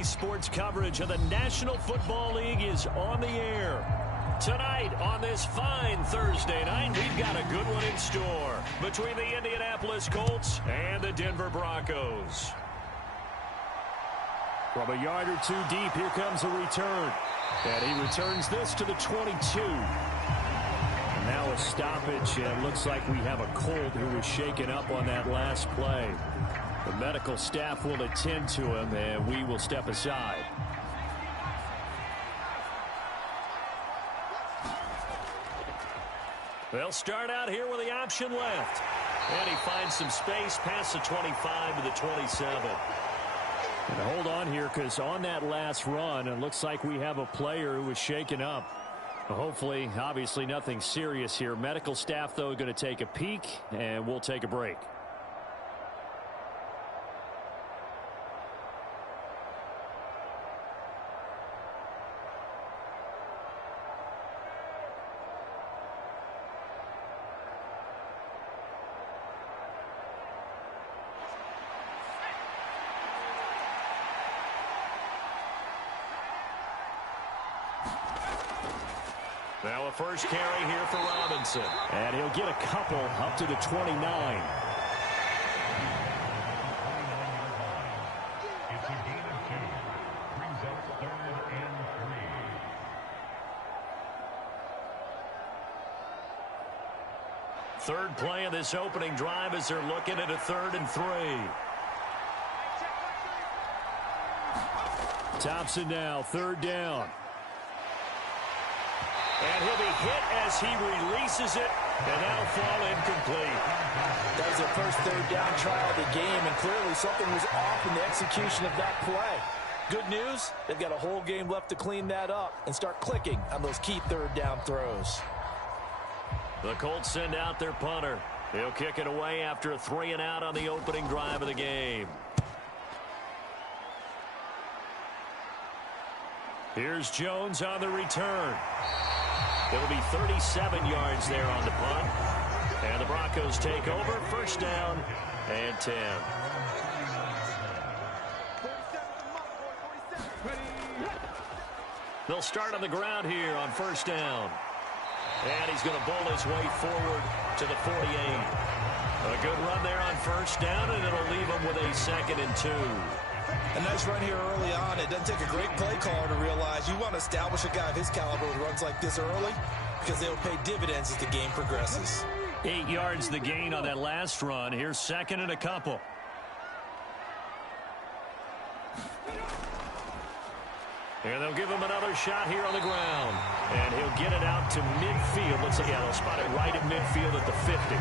Day sports coverage of the National Football League is on the air. Tonight, on this fine Thursday night, we've got a good one in store between the Indianapolis Colts and the Denver Broncos. From a yard or two deep, here comes a return. And he returns this to the 22. And now a stoppage, and it looks like we have a Colt who was shaken up on that last play. The medical staff will attend to him, and we will step aside. They'll start out here with the option left. And he finds some space past the 25 to the 27. And hold on here, because on that last run, it looks like we have a player who was shaken up. Hopefully, obviously nothing serious here. Medical staff, though, going to take a peek, and we'll take a break. Now a first carry here for Robinson. And he'll get a couple up to the 29. It's a gain of 2. Brings up 3rd and 3. Third play of this opening drive as they're looking at a 3rd and 3. Thompson now, 3rd down. And he'll be hit as he releases it, and that'll fall incomplete. That was their first 3rd down trial of the game, and clearly something was off in the execution of that play. Good news, they've got a whole game left to clean that up and start clicking on those key 3rd down throws. The Colts send out their punter. He'll kick it away after a 3-and-out on the opening drive of the game. Here's Jones on the return. It'll be 37 yards there on the punt. And the Broncos take over. First down and 10. They'll start on the ground here on first down. And he's going to bowl his way forward to the 48. A good run there on first down, and it'll leave him with a 2nd and 2. A nice run here early on. It doesn't take a great play caller to realize you want to establish a guy of his caliber who runs like this early, because they'll pay dividends as the game progresses. 8 yards the gain on that last run. Here's 2nd and a couple. And they'll give him another shot here on the ground. And he'll get it out to midfield. Let's see, yeah, they'll spot it right at midfield at the 50.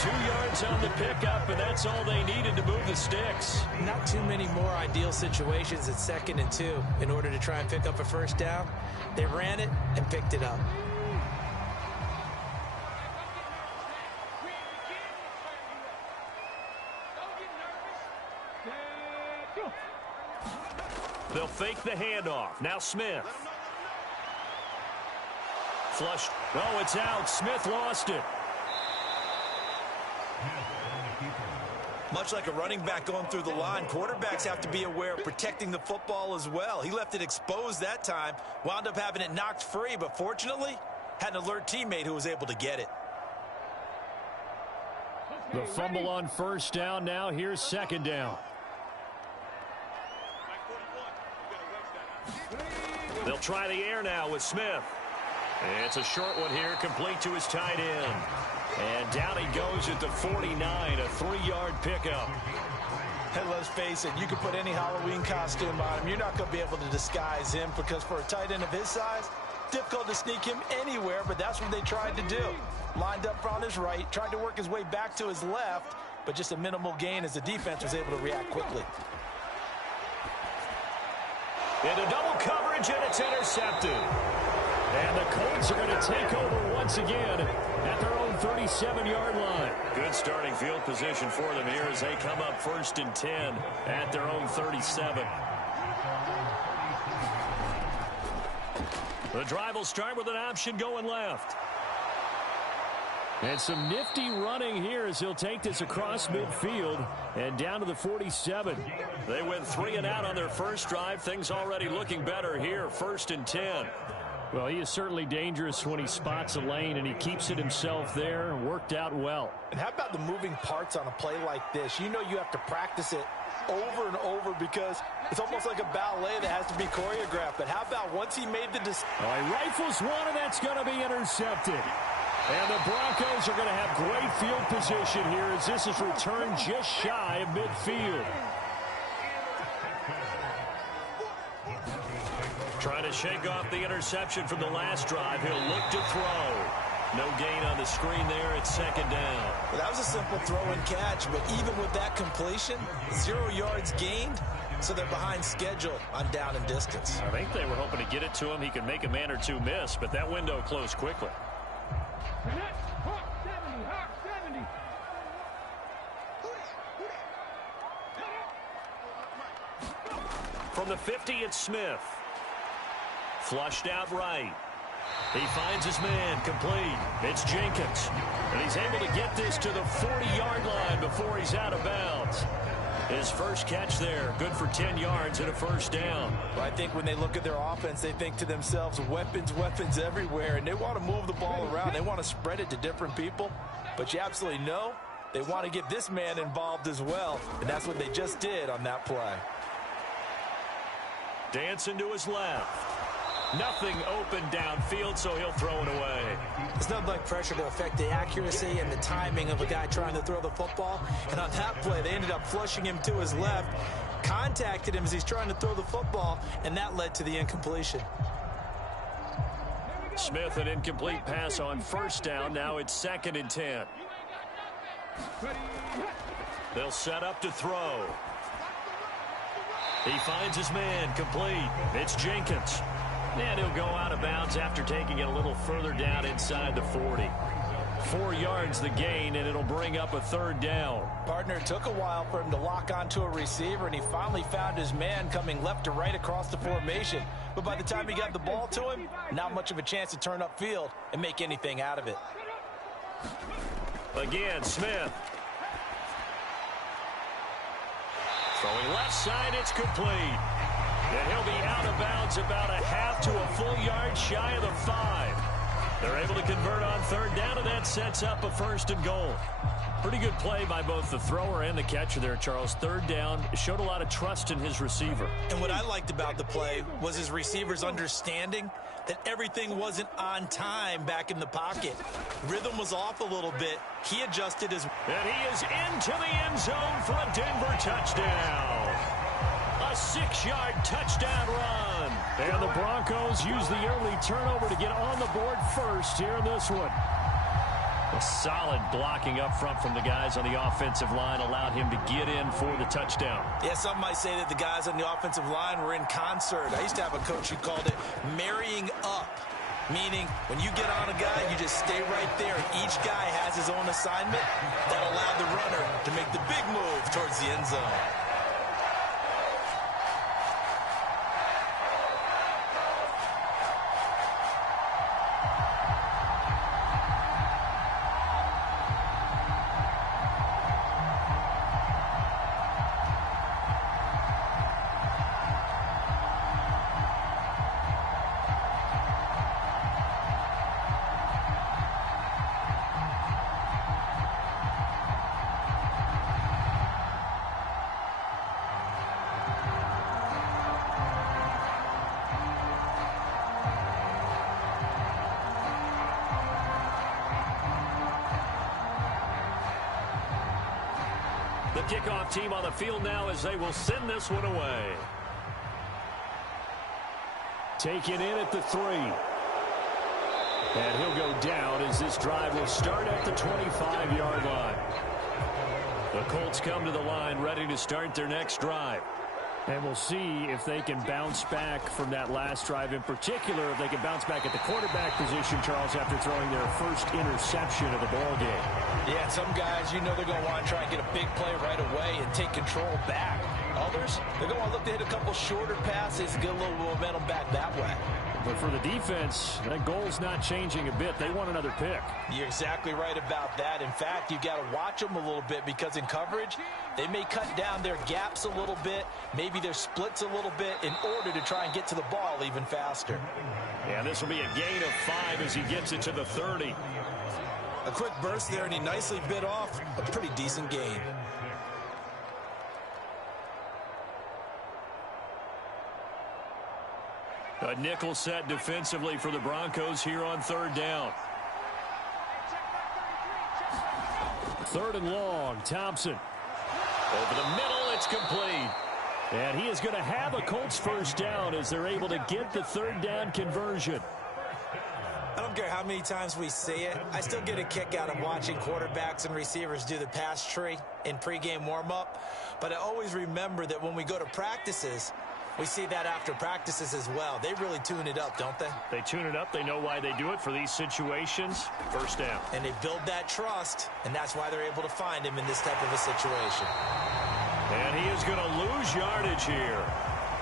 2 yards on the pickup, and that's all they needed to move the sticks. Not too many more ideal situations at 2nd and 2 in order to try and pick up a first down. They ran it and picked it up. They'll fake the handoff. Now Smith. Flushed. Oh, it's out. Smith lost it. Much like a running back going through the line, quarterbacks have to be aware of protecting the football as well. He left it exposed that time, wound up having it knocked free, but fortunately, had an alert teammate who was able to get it. The fumble on first down. Now here's 2nd down. They'll try the air now with Smith. It's a short one here, complete to his tight end. And down he goes at the 49, a 3-yard pickup. And let's face it, you can put any Halloween costume on him. You're not going to be able to disguise him, because for a tight end of his size, difficult to sneak him anywhere, but that's what they tried to do. Lined up on his right, tried to work his way back to his left, but just a minimal gain as the defense was able to react quickly. Into double coverage, and it's intercepted. And the Colts are going to take over once again at their own 37-yard line. Good starting field position for them here as they come up 1st and 10 at their own 37. The drive will start with an option going left. And some nifty running here as he'll take this across midfield and down to the 47. They went 3 and out on their first drive. Things already looking better here. 1st and 10. Well, he is certainly dangerous when he spots a lane, and he keeps it himself there. Worked out well. And how about the moving parts on a play like this? You know you have to practice it over and over because it's almost like a ballet that has to be choreographed. But how about once he made the decision? He rifles one, and that's going to be intercepted. And the Broncos are going to have great field position here as this is returned just shy of midfield. Trying to shake off the interception from the last drive. He'll look to throw. No gain on the screen there. It's 2nd down. Well, that was a simple throw and catch, but even with that completion, 0 yards gained, so they're behind schedule on down and distance. I think they were hoping to get it to him. He could make a man or two miss, but that window closed quickly. From the 50, it's Smith. Flushed out right. He finds his man, complete. It's Jenkins. And he's able to get this to the 40-yard line before he's out of bounds. His first catch there, good for 10 yards and a 1st down. Well, I think when they look at their offense, they think to themselves, weapons, weapons everywhere, and they want to move the ball around. They want to spread it to different people, but you absolutely know they want to get this man involved as well, and that's what they just did on that play. Dancing to his left. Nothing open downfield, so he'll throw it away. It's nothing like pressure to affect the accuracy and the timing of a guy trying to throw the football. And on that play, they ended up flushing him to his left, contacted him as he's trying to throw the football, and that led to the incompletion. Smith, an incomplete pass on 1st down. Now it's 2nd and 10. They'll set up to throw. He finds his man, complete. It's Jenkins. And he'll go out of bounds after taking it a little further down inside the 40. 4 yards the gain, and it'll bring up a 3rd down. Partner, it took a while for him to lock onto a receiver, and he finally found his man coming left to right across the formation. But by the time he got the ball to him, not much of a chance to turn upfield and make anything out of it. Again, Smith. Throwing left side, it's complete. And he'll be out of bounds about a half to a full yard shy of the 5. They're able to convert on 3rd down, and that sets up a 1st and goal. Pretty good play by both the thrower and the catcher there, Charles. 3rd down, showed a lot of trust in his receiver. And what I liked about the play was his receiver's understanding that everything wasn't on time back in the pocket. Rhythm was off a little bit. He adjusted his... And he is into the end zone for a Denver touchdown. A 6-yard touchdown run. And the Broncos use the early turnover to get on the board first here in this one. A solid blocking up front from the guys on the offensive line allowed him to get in for the touchdown. Yeah, some might say that the guys on the offensive line were in concert. I used to have a coach who called it marrying up, meaning when you get on a guy, you just stay right there. Each guy has his own assignment. That allowed the runner to make the big move towards the end zone. The kickoff team on the field now as they will send this one away. Taken in at the 3. And he'll go down as this drive will start at the 25-yard line. The Colts come to the line ready to start their next drive. And we'll see if they can bounce back from that last drive. In particular, if they can bounce back at the quarterback position, Charles, after throwing their first interception of the ball game. Yeah, some guys, you know they're going to want to try and get a big play right away and take control back. Others, they're going to look to hit a couple shorter passes and get a little momentum back that way. But for the defense, that goal's not changing a bit. They want another pick. You're exactly right about that. In fact, you've got to watch them a little bit because in coverage, they may cut down their gaps a little bit, maybe their splits a little bit in order to try and get to the ball even faster. Yeah, this will be a gain of 5 as he gets it to the 30. A quick burst there, and he nicely bit off a pretty decent gain. A nickel set defensively for the Broncos here on 3rd down. 3rd and long, Thompson. Over the middle, it's complete. And he is going to have a Colts 1st down as they're able to get the 3rd down conversion. I don't care how many times we see it. I still get a kick out of watching quarterbacks and receivers do the pass tree in pregame warm-up. But I always remember that when we go to practices, we see that after practices as well. They really tune it up, don't they? They tune it up. They know why they do it for these situations. 1st down. And they build that trust, and that's why they're able to find him in this type of a situation. And he is going to lose yardage here.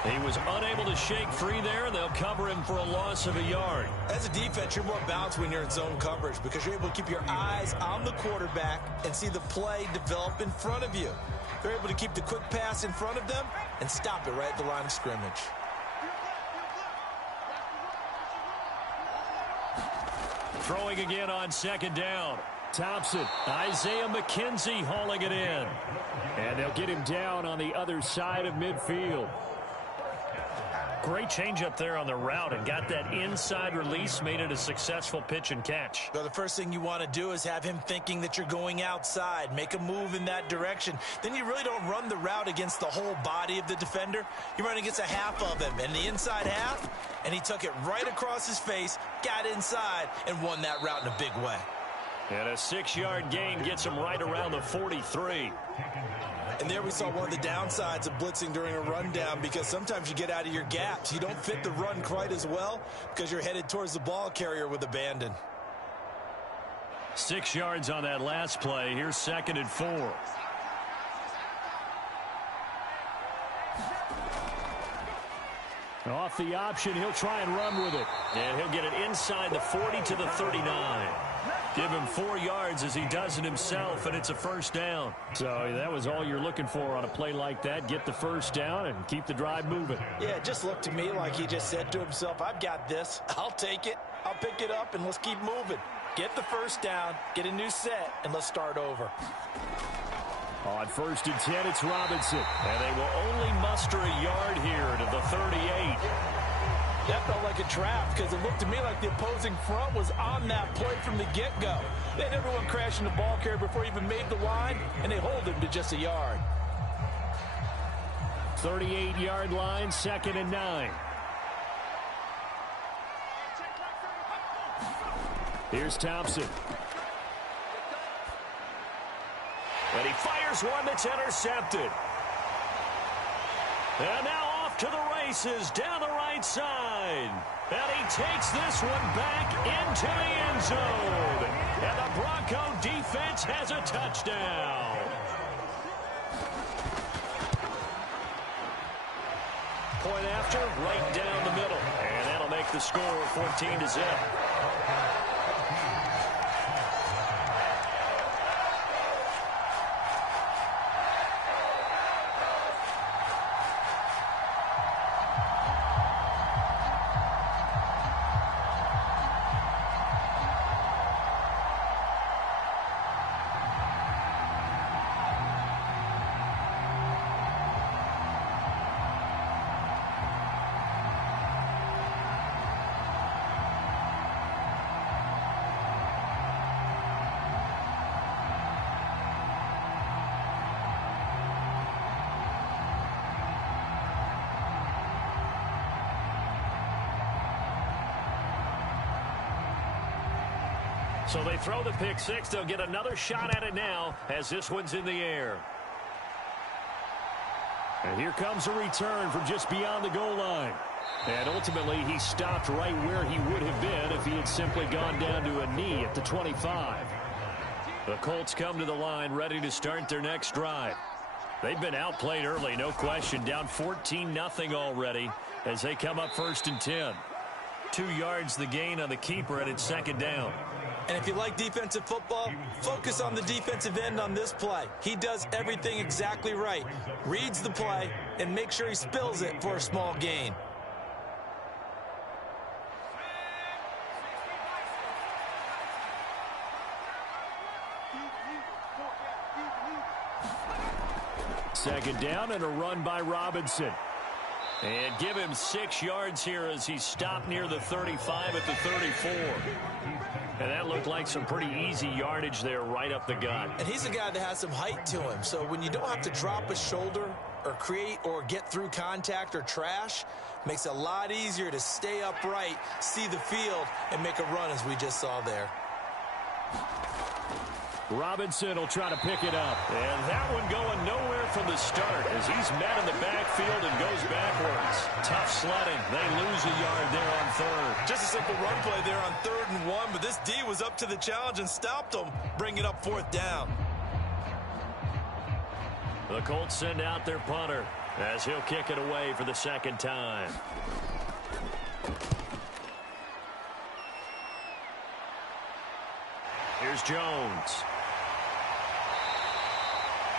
He was unable to shake free there, and they'll cover him for a loss of a yard. As a defense, you're more balanced when you're in zone coverage because you're able to keep your eyes on the quarterback and see the play develop in front of you. They're able to keep the quick pass in front of them and stop it right at the line of scrimmage. Throwing again on 2nd down. Thompson, Isaiah McKenzie hauling it in. And they'll get him down on the other side of midfield. Great change up there on the route and got that inside release, made it a successful pitch and catch. Well, the first thing you want to do is have him thinking that you're going outside, make a move in that direction. Then you really don't run the route against the whole body of the defender. You run against a half of him, and the inside half, and he took it right across his face, got inside, and won that route in a big way. And a 6-yard gain gets him right around the 43. And there we saw one of the downsides of blitzing during a rundown because sometimes you get out of your gaps. You don't fit the run quite as well because you're headed towards the ball carrier with abandon. 6 yards on that last play. Here's 2nd and 4. Off the option, he'll try and run with it. And he'll get it inside the 40 to the 39. Give him 4 yards as he does it himself, and it's a 1st down. So that was all you're looking for on a play like that. Get the 1st down and keep the drive moving. Yeah, it just looked to me like he just said to himself, I've got this. I'll take it. I'll pick it up, and let's keep moving. Get the 1st down, get a new set, and let's start over. On 1st and 10, it's Robinson. And they will only muster a yard here to the 38. That felt like a trap because it looked to me like the opposing front was on that play from the get-go. They had everyone crashing the ball carrier before he even made the line, and they hold him to just a yard. 38-yard line, 2nd and 9. Here's Thompson. And he fires one that's intercepted. And now off to the races down the right side. And he takes this one back into the end zone. And the Bronco defense has a touchdown. Point after, right down the middle. And that'll make the score 14-0. So they throw the pick six. They'll get another shot at it now as this one's in the air. And here comes a return from just beyond the goal line. And ultimately, he stopped right where he would have been if he had simply gone down to a knee at the 25. The Colts come to the line ready to start their next drive. They've been outplayed early, no question. Down 14-0 already as they come up 1st and 10. 2 yards the gain on the keeper, and it's second down. And if you like defensive football, focus on the defensive end on this play. He does everything exactly right. Reads the play and make sure he spills it for a small gain. Second down and a run by Robinson. And give him 6 yards here as he stopped near the 35 at the 34. And that looked like some pretty easy yardage there right up the gut. And he's a guy that has some height to him. So when you don't have to drop a shoulder or create or get through contact or trash, makes it a lot easier to stay upright, see the field, and make a run as we just saw there. Robinson will try to pick it up. And that one going nowhere from the start as he's met in the backfield and goes backwards. Tough sledding. They lose a yard there on third. Just a simple run play there on 3rd and 1, but this D was up to the challenge and stopped him, bringing up 4th down. The Colts send out their punter as he'll kick it away for the second time. Here's Jones.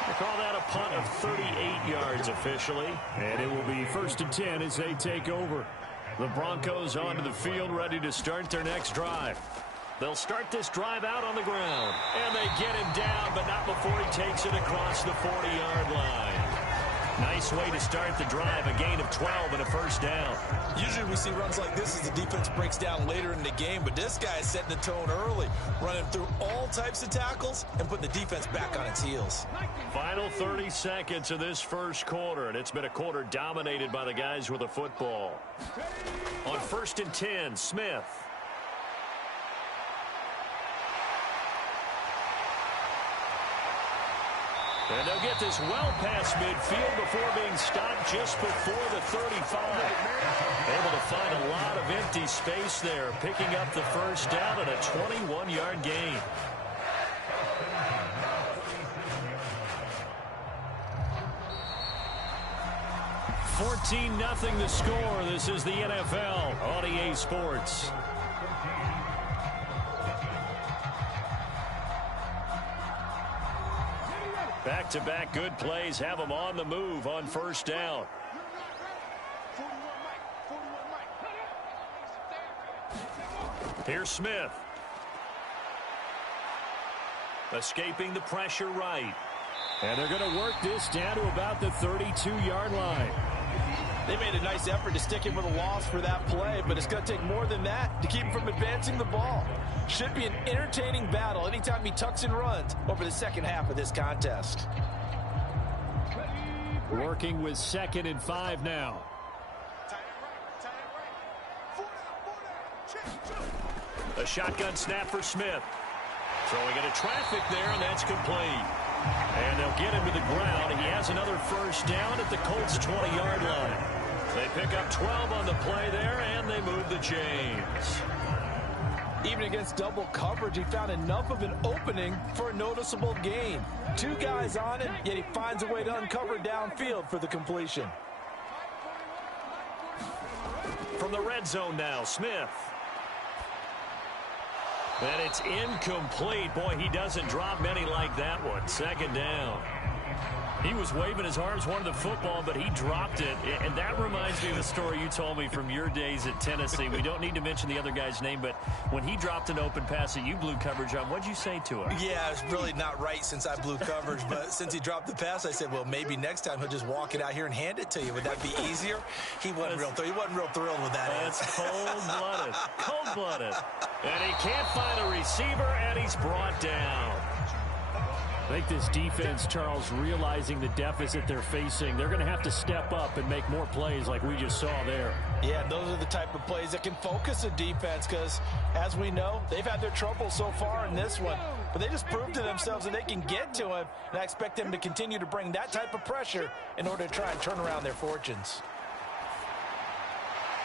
They call that a punt of 38 yards officially. And it will be 1st and 10 as they take over. The Broncos onto the field ready to start their next drive. They'll start this drive out on the ground. And they get him down, but not before he takes it across the 40-yard line. Nice way to start the drive, a gain of 12 and a first down. Usually we see runs like this as the defense breaks down later in the game, but this guy is setting the tone early, running through all types of tackles and putting the defense back on its heels. Final 30 seconds of this first quarter, and it's been a quarter dominated by the guys with the football. On 1st and 10, Smith. And they'll get this well past midfield before being stopped just before the 35. Able to find a lot of empty space there, picking up the first down and a 21-yard gain. $14-0 the score. This is the NFL on EA Sports. Back-to-back good plays have them on the move on first down. Here's Smith. Escaping the pressure right. And they're going to work this down to about the 32-yard line. They made a nice effort to stick him with a loss for that play, but it's going to take more than that to keep him from advancing the ball. Should be an entertaining battle anytime he tucks and runs over the second half of this contest. Working with 2nd and 5 now. A shotgun snap for Smith. Throwing into traffic there, and that's complete. And they'll get him to the ground. He has another first down at the Colts' 20-yard line. They pick up 12 on the play there, and they move the chains. Even against double coverage, he found enough of an opening for a noticeable gain. 2 guys on him, yet he finds a way to uncover downfield for the completion. From the red zone now, Smith. And it's incomplete. Boy, he doesn't drop many like that one. Second down. He was waving his arms, wanted the football, but he dropped it. And that reminds me of the story you told me from your days at Tennessee. We don't need to mention the other guy's name, but when he dropped an open pass that you blew coverage on, what'd you say to him? Yeah, it's really not right since I blew coverage, but since he dropped the pass, I said, well, maybe next time he'll just walk it out here and hand it to you. Would that be easier? He wasn't real thrilled with that answer. That's cold-blooded. Cold-blooded. And he can't find a receiver, and he's brought down. I think this defense, Charles, realizing the deficit they're facing, they're going to have to step up and make more plays like we just saw there. Yeah, those are the type of plays that can focus a defense because, as we know, they've had their trouble so far in this one. But they just proved to themselves that they can get to him, and I expect them to continue to bring that type of pressure in order to try and turn around their fortunes.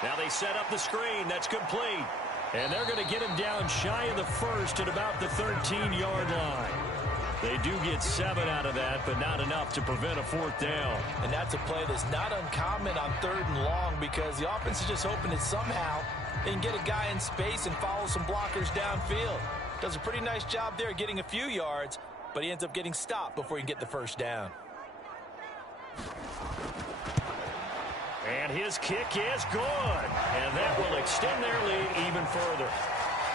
Now they set up the screen. That's complete. And they're going to get him down shy of the first at about the 13-yard line. They do get 7 out of that, but not enough to prevent a 4th down. And that's a play that's not uncommon on 3rd and long because the offense is just hoping that somehow They can get a guy in space and follow some blockers downfield. Does a pretty nice job there getting a few yards, but he ends up getting stopped before he can get the first down. And his kick is good. And that will extend their lead even further.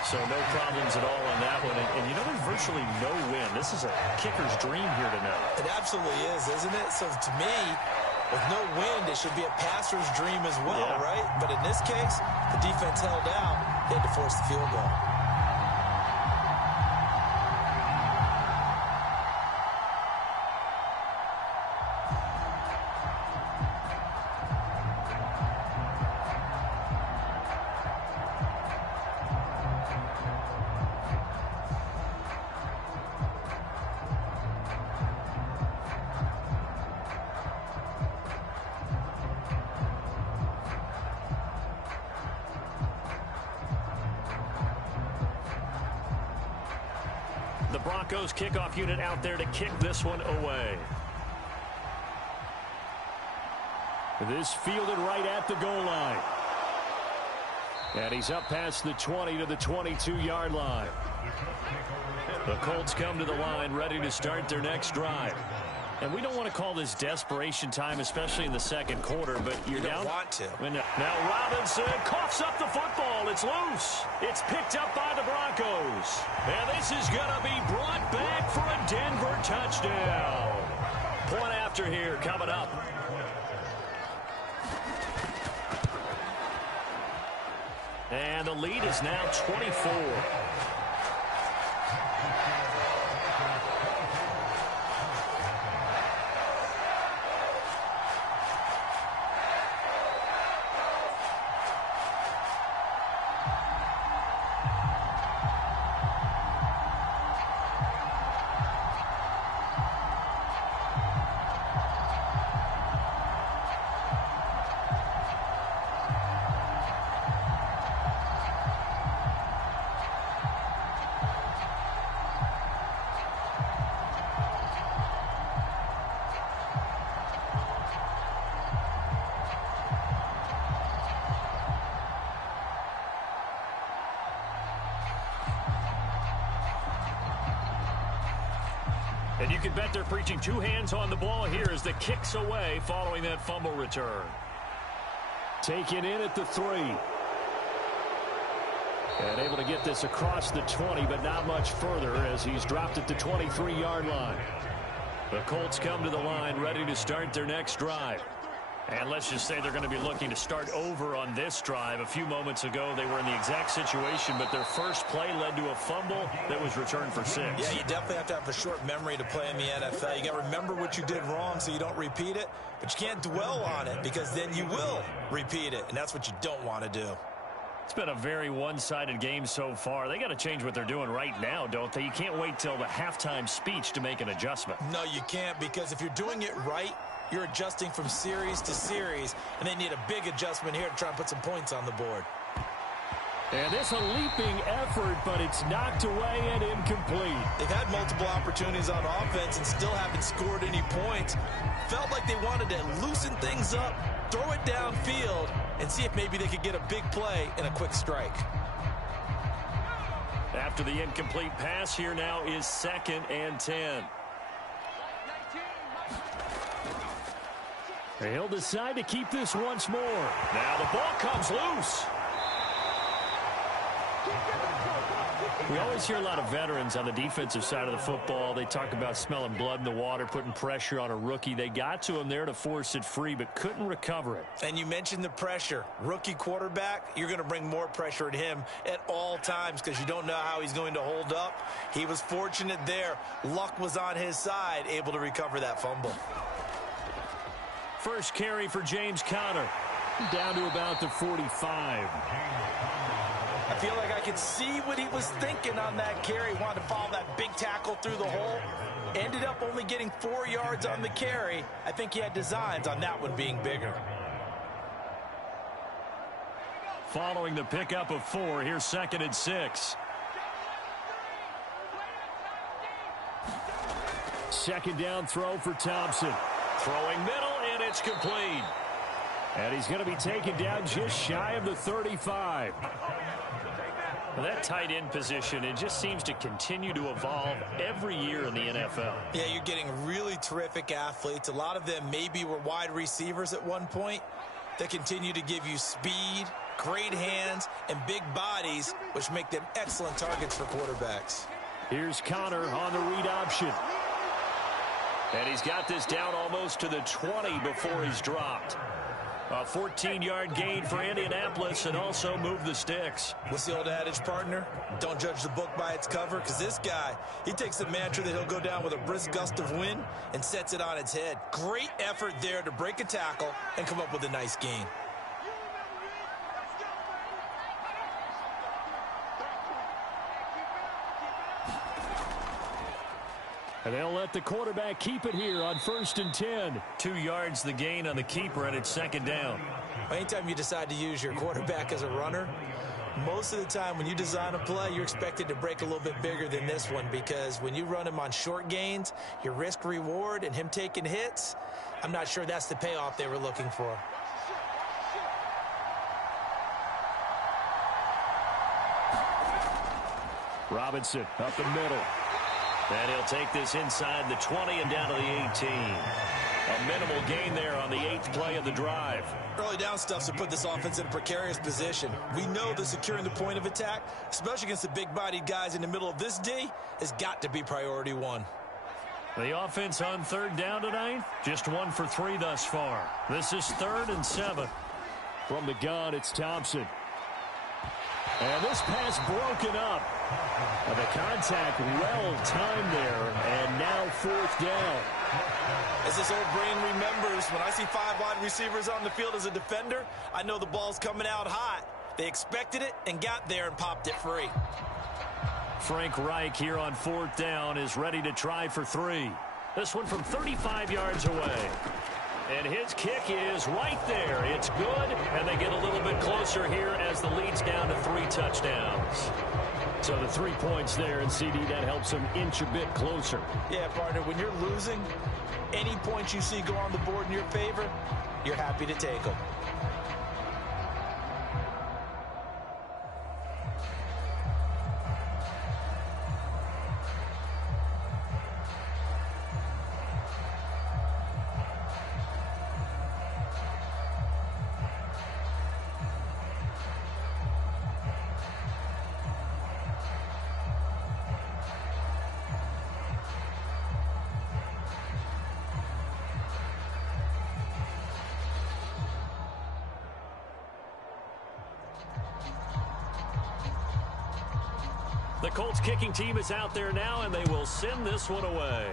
So no problems at all on that one. And you know, there's virtually no win. This is a kicker's dream here tonight. It absolutely is, isn't it? So to me, with no wind, it should be a passer's dream as well, right? But in this case, the defense held out. They had to force the field goal. The Broncos kickoff unit out there to kick this one away. This fielded right at the goal line. And he's up past the 20 to the 22-yard line. The Colts come to the line ready to start their next drive. And we don't want to call this desperation time, especially in the second quarter, but you're down. You don't want to. Now Robinson coughs up the football. It's loose. It's picked up by the Broncos. And this is going to be brought back for a Denver touchdown. Point after here coming up. And the lead is now 24. And you can bet they're preaching two hands on the ball here as the kick's away following that fumble return. Taken in at the 3. And able to get this across the 20, but not much further as he's dropped at the 23-yard line. The Colts come to the line ready to start their next drive. And let's just say they're going to be looking to start over on this drive. A few moments ago, they were in the exact situation, but their first play led to a fumble that was returned for 6. Yeah, you definitely have to have a short memory to play in the NFL. You got to remember what you did wrong so you don't repeat it, but you can't dwell on it because then you will repeat it, and that's what you don't want to do. It's been a very one-sided game so far. They got to change what they're doing right now, don't they? You can't wait till the halftime speech to make an adjustment. No, you can't, because if you're doing it right, you're adjusting from series to series, and they need a big adjustment here to try and put some points on the board. And this a leaping effort, but it's knocked away and incomplete. They've had multiple opportunities on offense and still haven't scored any points. Felt like they wanted to loosen things up, throw it downfield, and see if maybe they could get a big play and a quick strike. After the incomplete pass, here now is 2nd and 10. He'll decide to keep this once more. Now the ball comes loose. We always hear a lot of veterans on the defensive side of the football. They talk about smelling blood in the water, putting pressure on a rookie. They got to him there to force it free, but couldn't recover it. And you mentioned the pressure. Rookie quarterback, you're going to bring more pressure at him at all times because you don't know how he's going to hold up. He was fortunate there. Luck was on his side, able to recover that fumble. First carry for James Conner. Down to about the 45. I feel like I could see what he was thinking on that carry. Wanted to follow that big tackle through the hole. Ended up only getting 4 yards on the carry. I think he had designs on that one being bigger. Following the pickup of 4, here's 2nd and 6. Second down throw for Thompson. Throwing middle, and it's complete. And he's going to be taken down just shy of the 35. Well, that tight end position, it just seems to continue to evolve every year in the NFL. Yeah, you're getting really terrific athletes. A lot of them maybe were wide receivers at one point. They continue to give you speed, great hands, and big bodies, which make them excellent targets for quarterbacks. Here's Connor on the read option. And he's got this down almost to the 20 before he's dropped. A 14-yard gain for Indianapolis and also move the sticks. What's the old adage, partner? Don't judge the book by its cover, because this guy, he takes the mantra that he'll go down with a brisk gust of wind and sets it on its head. Great effort there to break a tackle and come up with a nice gain. And they'll let the quarterback keep it here on 1st and 10. 2 yards the gain on the keeper, and it's 2nd down. Anytime you decide to use your quarterback as a runner, most of the time when you design a play, you're expected to break a little bit bigger than this one, because when you run him on short gains, your risk reward and him taking hits, I'm not sure that's the payoff they were looking for. Robinson up the middle. And he'll take this inside the 20 and down to the 18. A minimal gain there on the 8th play of the drive. Early down stuff to put this offense in a precarious position. We know that securing the point of attack, especially against the big-bodied guys in the middle of this D, has got to be priority one. The offense on 3rd down tonight, just 1 for 3 thus far. This is 3rd and 7. From the gun, it's Thompson. And this pass broken up. And the contact well timed there, and now 4th down. As this old brain remembers, when I see 5 wide receivers on the field as a defender, I know the ball's coming out hot. They expected it and got there and popped it free. Frank Reich here on 4th down is ready to try for 3. This one from 35 yards away. And his kick is right there. It's good, and they get a little bit closer here as the lead's down to 3 touchdowns. So the 3 points there, and CD, that helps them inch a bit closer. Yeah, partner, when you're losing, any points you see go on the board in your favor, you're happy to take them. The Colts kicking team is out there now, and they will send this one away.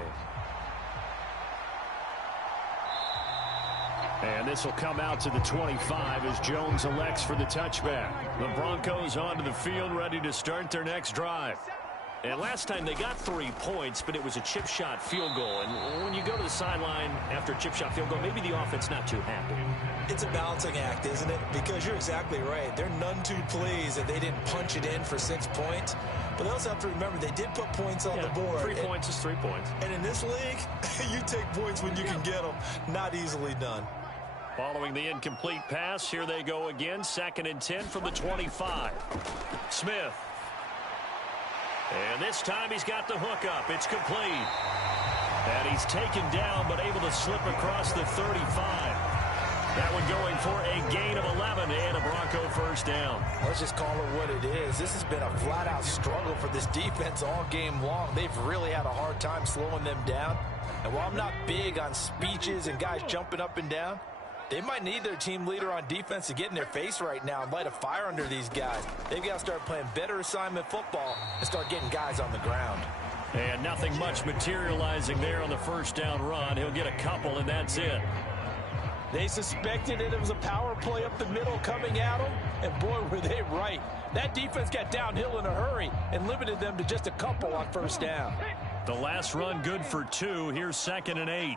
And this will come out to the 25 as Jones elects for the touchback. The Broncos onto the field, ready to start their next drive. And last time they got 3 points, but it was a chip shot field goal. And when you go to the sideline after a chip shot field goal, maybe the offense not too happy. It's a balancing act, isn't it? Because you're exactly right. They're none too pleased that they didn't punch it in for 6 points. But they also have to remember they did put points on the board. 3 points is 3 points. And in this league, you take points when you can get them. Not easily done. Following the incomplete pass, here they go again. 2nd and 10 from the 25. Smith. And this time he's got the hook up. It's complete. And he's taken down but able to slip across the 35. That one going for a gain of 11 and a Bronco first down. Let's just call it what it is. This has been a flat-out struggle for this defense all game long. They've really had a hard time slowing them down. And while I'm not big on speeches and guys jumping up and down, they might need their team leader on defense to get in their face right now and light a fire under these guys. They've got to start playing better assignment football and start getting guys on the ground. And nothing much materializing there on the first down run. He'll get a couple, and that's it. They suspected it was a power play up the middle coming at them, and boy, were they right. That defense got downhill in a hurry and limited them to just a couple on first down. The last run good for 2. Here's 2nd and 8.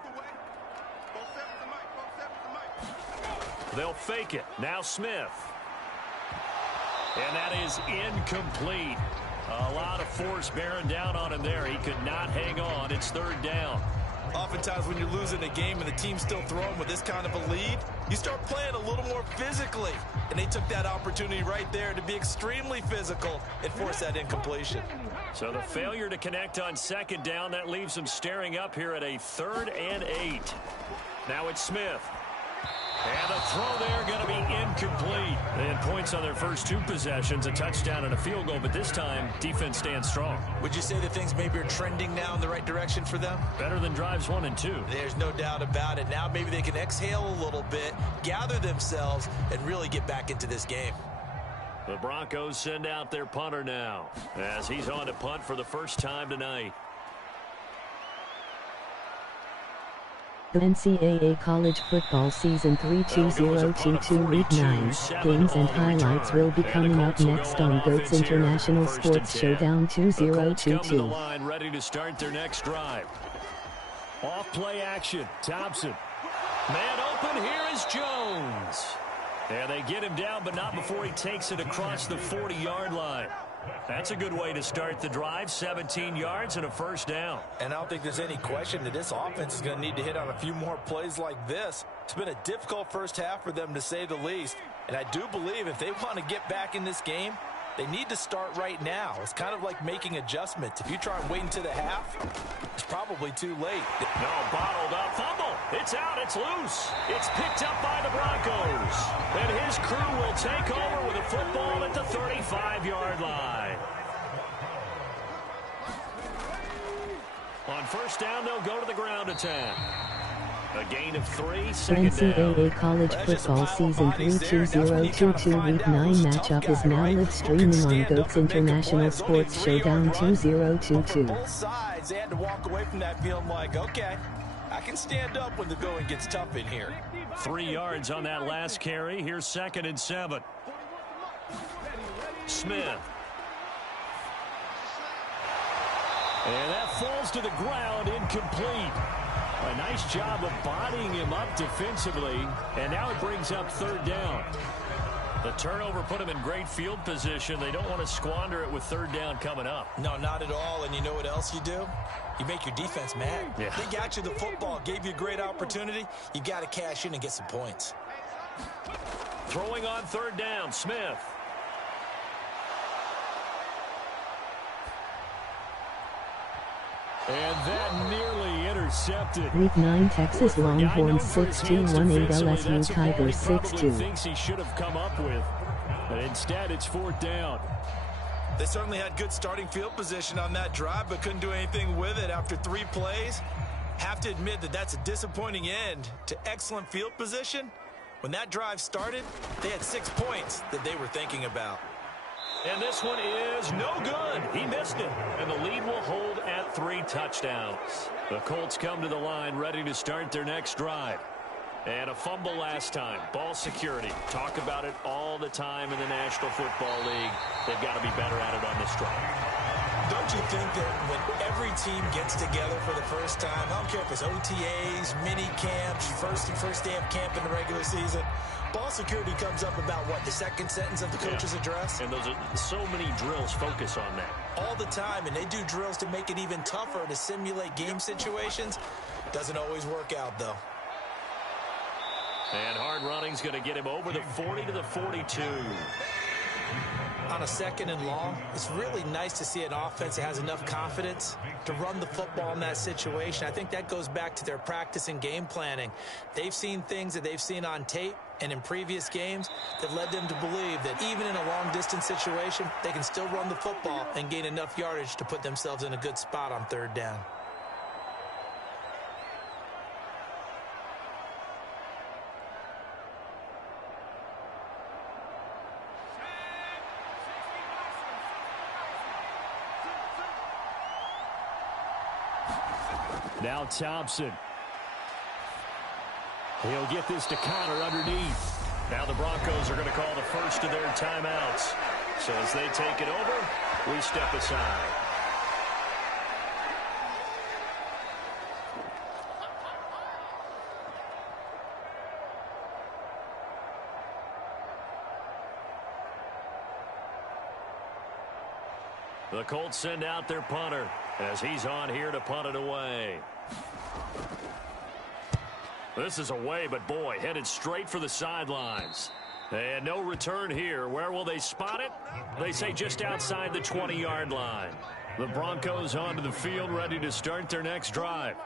They'll fake it. Now Smith. And that is incomplete. A lot of force bearing down on him there. He could not hang on. It's 3rd down. Oftentimes when you're losing a game and the team's still throwing with this kind of a lead, you start playing a little more physically. And they took that opportunity right there to be extremely physical and force that incompletion. So the failure to connect on second down, that leaves them staring up here at a 3rd and 8. Now it's Smith. And the throw there going to be incomplete. They had points on their first 2 possessions, a touchdown and a field goal, but this time defense stands strong. Would you say that things maybe are trending now in the right direction for them? Better than drives 1 and 2. There's no doubt about it. Now maybe they can exhale a little bit, gather themselves, and really get back into this game. The Broncos send out their punter now as he's on to punt for the first time tonight. The NCAA College Football Season 3 2022 Week 9 games and highlights will be coming up next on GOAT's International Sports Showdown 2022. Ready to start their next drive. Off play action. Thompson. Man open. Here is Jones. And they get him down, but not before he takes it across the 40-yard line. That's a good way to start the drive. 17 yards and a first down. And I don't think there's any question that this offense is going to need to hit on a few more plays like this. It's been a difficult first half for them, to say the least. And I do believe if they want to get back in this game, they need to start right now. It's kind of like making adjustments. If you try and wait until the half, it's probably too late. No, bottled up. Fumble. It's out. It's loose. It's picked up by the Broncos. And his crew will take over with a football at the 35-yard line. On first down, they'll go to the ground attack. A gain of 3, second down. NCAA College Football Season 3 2022 Week 9 matchup is now live streaming on GOAT's International Sports Showdown 2022. Both sides, they had to walk away from that feeling like, okay, I can stand up when the going gets tough in here. 3 yards on that last carry. Here's 2nd and 7. Smith. And that falls to the ground, incomplete. A nice job of bodying him up defensively, and now it brings up 3rd down. The turnover put him in great field position. They don't want to squander it with 3rd down coming up. No, not at all. And you know what else you do? You make your defense mad. Yeah. They got you the football, gave you a great opportunity. You got to cash in and get some points. Throwing on 3rd down, Smith. And that nearly intercepted. Week 9 Texas Longhorns 6-2-1-8 LSU Tigers 6-2. Thinks he should have come up with, but instead it's 4th down. They certainly had good starting field position on that drive, but couldn't do anything with it after 3 plays. Have to admit that that's a disappointing end to excellent field position. When that drive started, they had 6 points that they were thinking about. And this one is no good. He missed it. And the lead will hold at 3 touchdowns. The Colts come to the line ready to start their next drive. And a fumble last time. Ball security. Talk about it all the time in the National Football League. They've got to be better at it on this drive. Don't you think that when every team gets together for the first time, I don't care if it's OTAs, mini camps, first day of camp in the regular season, ball security comes up about, what, the second sentence of the coach's address? And those are so many drills focus on that. All the time, and they do drills to make it even tougher to simulate game situations. Doesn't always work out, though. And hard running's going to get him over the 40 to the 42. On a 2nd and long, it's really nice to see an offense that has enough confidence to run the football in that situation. I think that goes back to their practice and game planning. They've seen things that they've seen on tape and in previous games that led them to believe that even in a long-distance situation, they can still run the football and gain enough yardage to put themselves in a good spot on 3rd down. Now Thompson. He'll get this to Connor underneath. Now the Broncos are going to call the first of their timeouts. So as they take it over, we step aside. The Colts send out their punter. as he's on here to punt it away. This is away, but boy, headed straight for the sidelines. And no return here. Where will they spot it? They say just outside the 20-yard line. The Broncos onto the field, ready to start their next drive.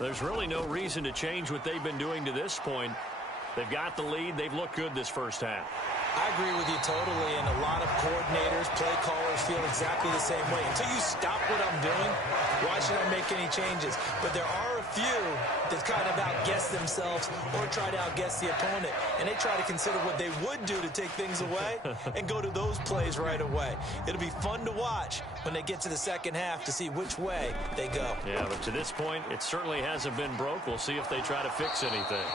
There's really no reason to change what they've been doing to this point. They've got the lead. They've looked good this first half. I agree with you totally, and a lot of coordinators, play callers feel exactly the same way. Until you stop what I'm doing, why should I make any changes? But there are a few that kind of outguess themselves or try to outguess the opponent, and they try to consider what they would do to take things away and go to those plays right away. It'll be fun to watch when they get to the second half to see which way they go. Yeah, but to this point, it certainly hasn't been broke. We'll see if they try to fix anything.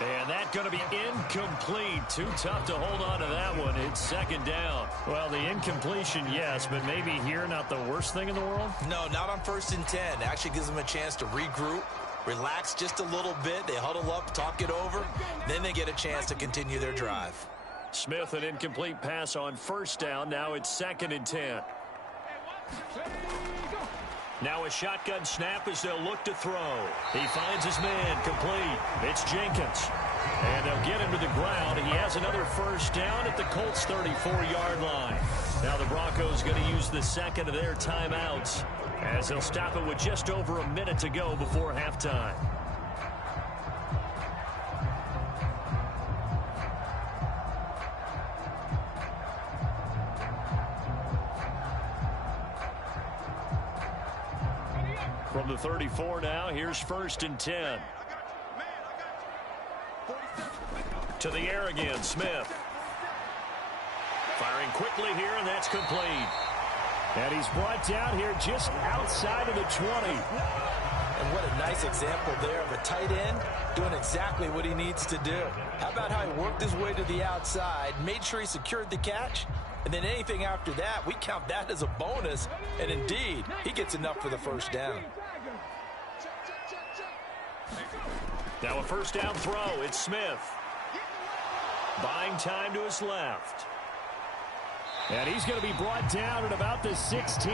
And that's going to be incomplete. Too tough to hold on to that one. It's second down. Well, the incompletion, yes, but maybe here not the worst thing in the world? No, not on 1st and 10. It actually gives them a chance to regroup, relax just a little bit. They huddle up, talk it over. Then they get a chance to continue their drive. Smith, an incomplete pass on 1st down. Now it's 2nd and 10. Now a shotgun snap as they'll look to throw. He finds his man complete. It's Jenkins. And they'll get him to the ground. He has another 1st down at the Colts' 34-yard line. Now the Broncos going to use the second of their timeouts as they'll stop it with just over a minute to go before halftime. From the 34 now, here's 1st and 10. To the air again, Smith. Firing quickly here, and that's complete. And he's brought down here just outside of the 20. And what a nice example there of a tight end doing exactly what he needs to do. How about how he worked his way to the outside, made sure he secured the catch, and then anything after that, we count that as a bonus. And indeed, he gets enough for the 1st down. Now a 1st down throw. It's Smith. Buying time to his left. And he's going to be brought down at about the 16.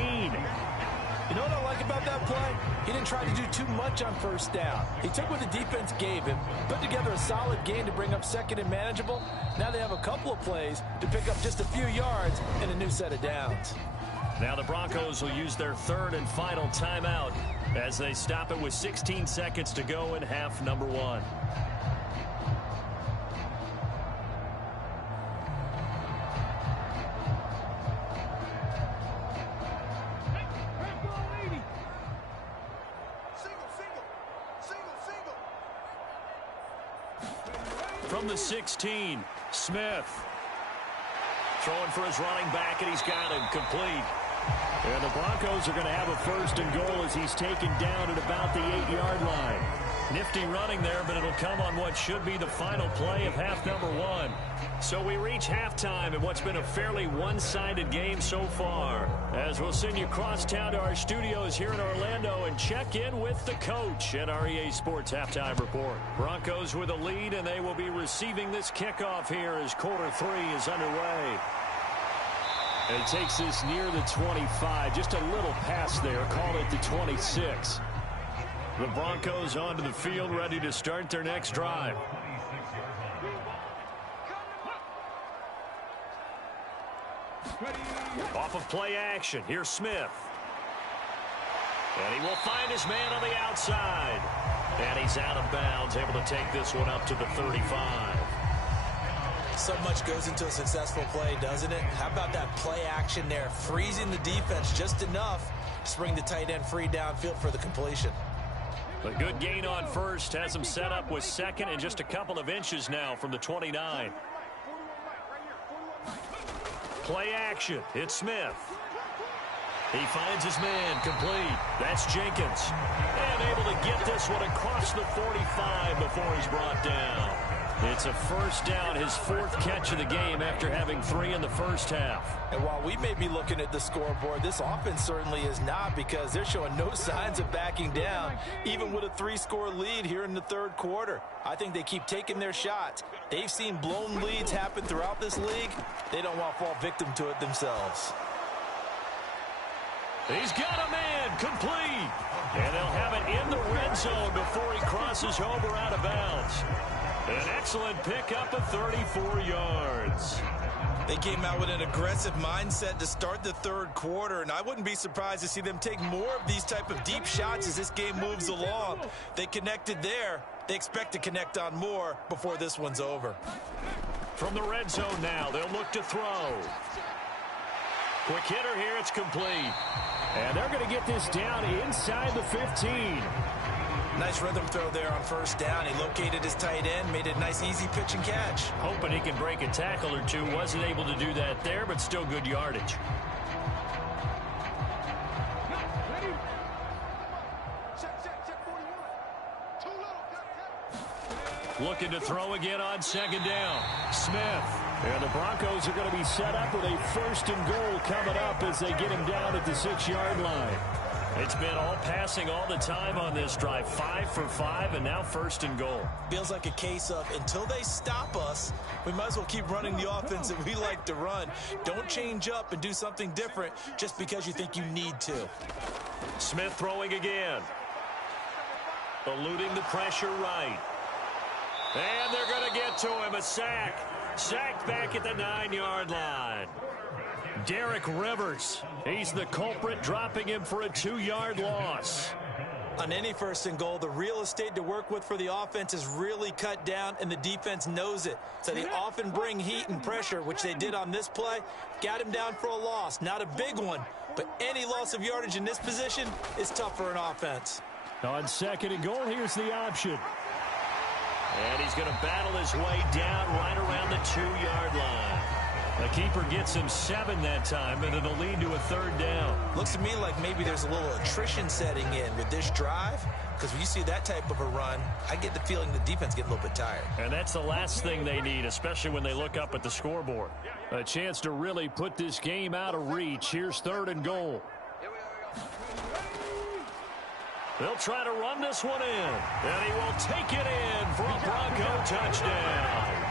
You know what I like about that play? He didn't try to do too much on 1st down. He took what the defense gave him, put together a solid game to bring up 2nd and manageable. Now they have a couple of plays to pick up just a few yards and a new set of downs. Now the Broncos will use their 3rd and final timeout as they stop it with 16 seconds to go in half number 1. From the 16, Smith. Throwing for his running back, and he's got him complete. And the Broncos are going to have a 1st and goal as he's taken down at about the 8-yard line. Nifty running there, but it'll come on what should be the final play of half number 1. So we reach halftime in what's been a fairly one-sided game so far. As we'll send you across town to our studios here in Orlando and check in with the coach at our EA Sports Halftime Report. Broncos with a lead, and they will be receiving this kickoff here as quarter 3 is underway. And it takes this near the 25, just a little pass there, call it the 26. The Broncos onto the field, ready to start their next drive. Off of play action, here's Smith. And he will find his man on the outside. And he's out of bounds, able to take this one up to the 35. So much goes into a successful play, doesn't it? How about that play action there, freezing the defense just enough to bring the tight end free downfield for the completion. A good gain on 1st, has him set up with 2nd and just a couple of inches now from the 29. Play action, it's Smith. He finds his man complete. That's Jenkins. And able to get this one across the 45 before he's brought down. It's a 1st down, his 4th catch of the game after having 3 in the first half. And while we may be looking at the scoreboard, this offense certainly is not, because they're showing no signs of backing down, even with a 3-score lead here in the 3rd quarter. I think they keep taking their shots. They've seen blown leads happen throughout this league. They don't want to fall victim to it themselves. He's got a man, complete. And they'll have it in the red zone before he crosses over out of bounds. An excellent pickup of 34 yards. They came out with an aggressive mindset to start the third quarter, and I wouldn't be surprised to see them take more of these type of deep shots as this game moves along. They connected there. They expect to connect on more before this one's over. From the red zone now, they'll look to throw. Quick hitter here, it's complete. And they're going to get this down inside the 15. Nice rhythm throw there on first down. He located his tight end, made it a nice easy pitch and catch. Hoping he can break a tackle or two. Wasn't able to do that there, but still good yardage. Looking to throw again on second down. Smith. And the Broncos are going to be set up with a first and goal coming up as they get him down at the 6-yard line. It's been all passing all the time on this drive. 5 for 5, and now first and goal. Feels like a case of until they stop us, we might as well keep running the offense that we like to run. Don't change up and do something different just because you think you need to. Smith throwing again. Eluding the pressure right. And they're going to get to him. A sack. Sacked back at the 9-yard line. Derek Rivers. He's the culprit, dropping him for a 2-yard loss. On any first and goal, the real estate to work with for the offense is really cut down, and the defense knows it. So they often bring heat and pressure, which they did on this play. Got him down for a loss. Not a big one, but any loss of yardage in this position is tough for an offense. On second and goal, here's the option. And he's going to battle his way down right around the 2-yard line. The keeper gets him 7 that time, and it'll lead to a third down. Looks to me like maybe there's a little attrition setting in with this drive, because when you see that type of a run, I get the feeling the defense getting a little bit tired. And that's the last thing they need, especially when they look up at the scoreboard. A chance to really put this game out of reach. Here's third and goal. They'll try to run this one in, and he will take it in for a Bronco touchdown.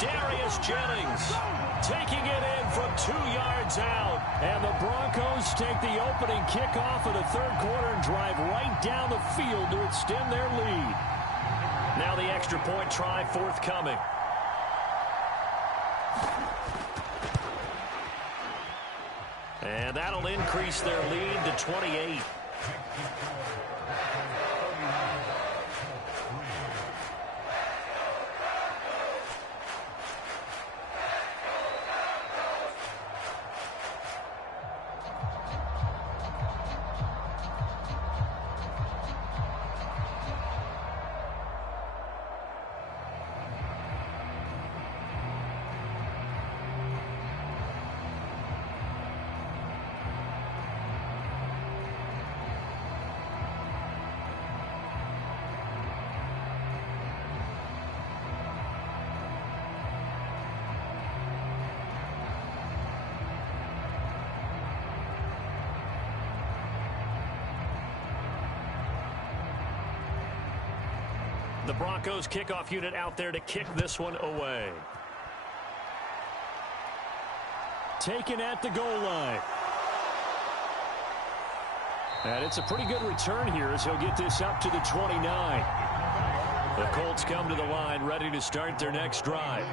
Darius Jennings taking it in from 2 yards out. And the Broncos take the opening kickoff of the third quarter and drive right down the field to extend their lead. Now the extra point try forthcoming. And that'll increase their lead to 28. The Broncos kickoff unit out there to kick this one away. Taken at the goal line. And it's a pretty good return here as he'll get this up to the 29. The Colts come to the line ready to start their next drive.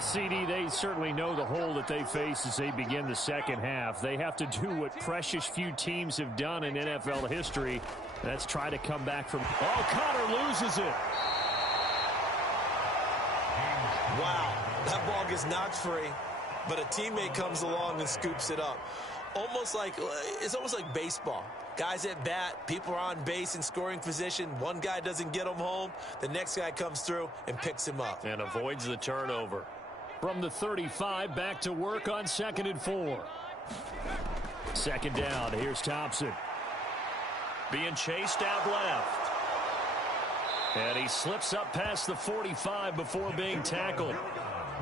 CD, they certainly know the hole that they face as they begin the second half. They have to do what precious few teams have done in NFL history. That's try to come back from... Oh, Connor loses it. Wow, that ball gets knocked free, but a teammate comes along and scoops it up. It's almost like baseball. Guys at bat, people are on base in scoring position. One guy doesn't get him home. The next guy comes through and picks him up. And avoids the turnover. From the 35, back to work on 2nd and 4. Second down, here's Thompson. Being chased out left. And he slips up past the 45 before being tackled.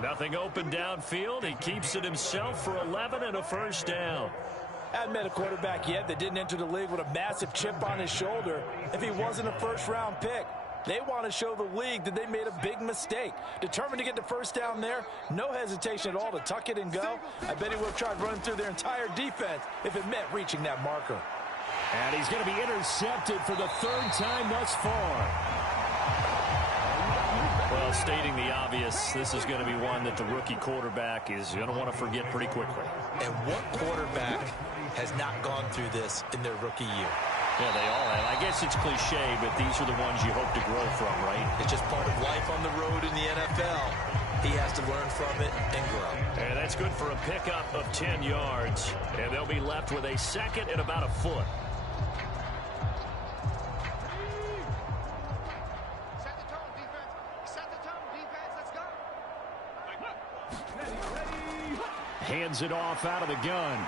Nothing open downfield. He keeps it himself for 11 and a first down. Hadn't met a quarterback yet that didn't enter the league with a massive chip on his shoulder if he wasn't a first-round pick. They want to show the league that they made a big mistake. Determined to get the first down there. No hesitation at all to tuck it and go. I bet he would have tried running through their entire defense if it meant reaching that marker. And he's going to be intercepted for the third time thus far. Well, stating the obvious, this is going to be one that the rookie quarterback is going to want to forget pretty quickly. And what quarterback has not gone through this in their rookie year? Yeah, they all have. I guess it's cliche, but these are the ones you hope to grow from, right? It's just part of life on the road in the NFL. He has to learn from it and grow. And that's good for a pickup of 10 yards. And they'll be left with a second and about a foot. Hands it off out of the gun.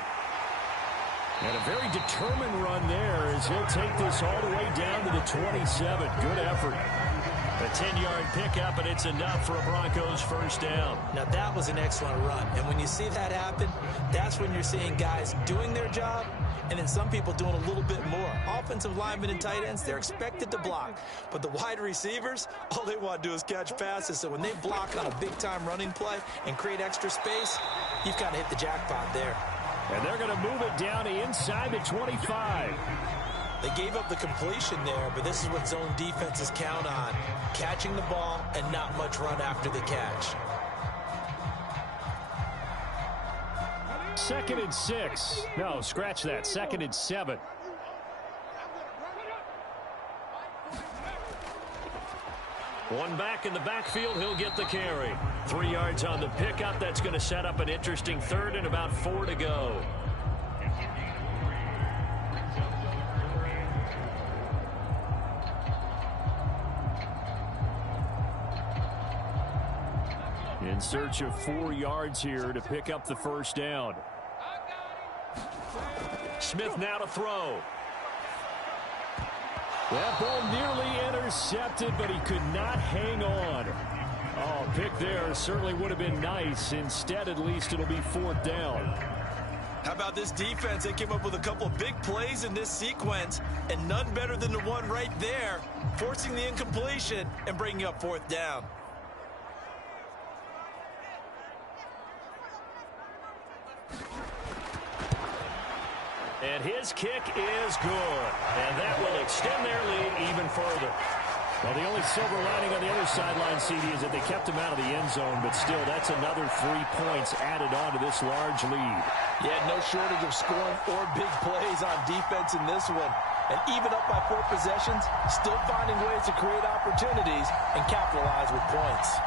And a very determined run there as he'll take this all the way down to the 27. Good effort. A 10-yard pickup, and it's enough for a Broncos first down. Now, that was an excellent run. And when you see that happen, that's when you're seeing guys doing their job and then some people doing a little bit more. Offensive linemen and tight ends, they're expected to block. But the wide receivers, all they want to do is catch passes. So when they block on a big-time running play and create extra space, you've kind of hit the jackpot there. And they're going to move it down to inside the 25. They gave up the completion there, but this is what zone defenses count on. Catching the ball and not much run after the catch. 2nd and 6. No, scratch that. 2nd and 7. One back in the backfield, he'll get the carry. 3 yards on the pickup. That's going to set up an interesting third and about 4 to go. In search of 4 yards here to pick up the first down. Smith now to throw. That ball nearly intercepted, but he could not hang on. Oh, pick there certainly would have been nice. Instead, at least it'll be 4th down. How about this defense? They came up with a couple of big plays in this sequence, and none better than the one right there, forcing the incompletion and bringing up 4th down. And his kick is good. And that will extend their lead even further. Well, the only silver lining on the other sideline, CD, is that they kept him out of the end zone, but still, that's another 3 points added on to this large lead. Yeah, no shortage of scoring or big plays on defense in this one. And even up by 4 possessions, still finding ways to create opportunities and capitalize with points.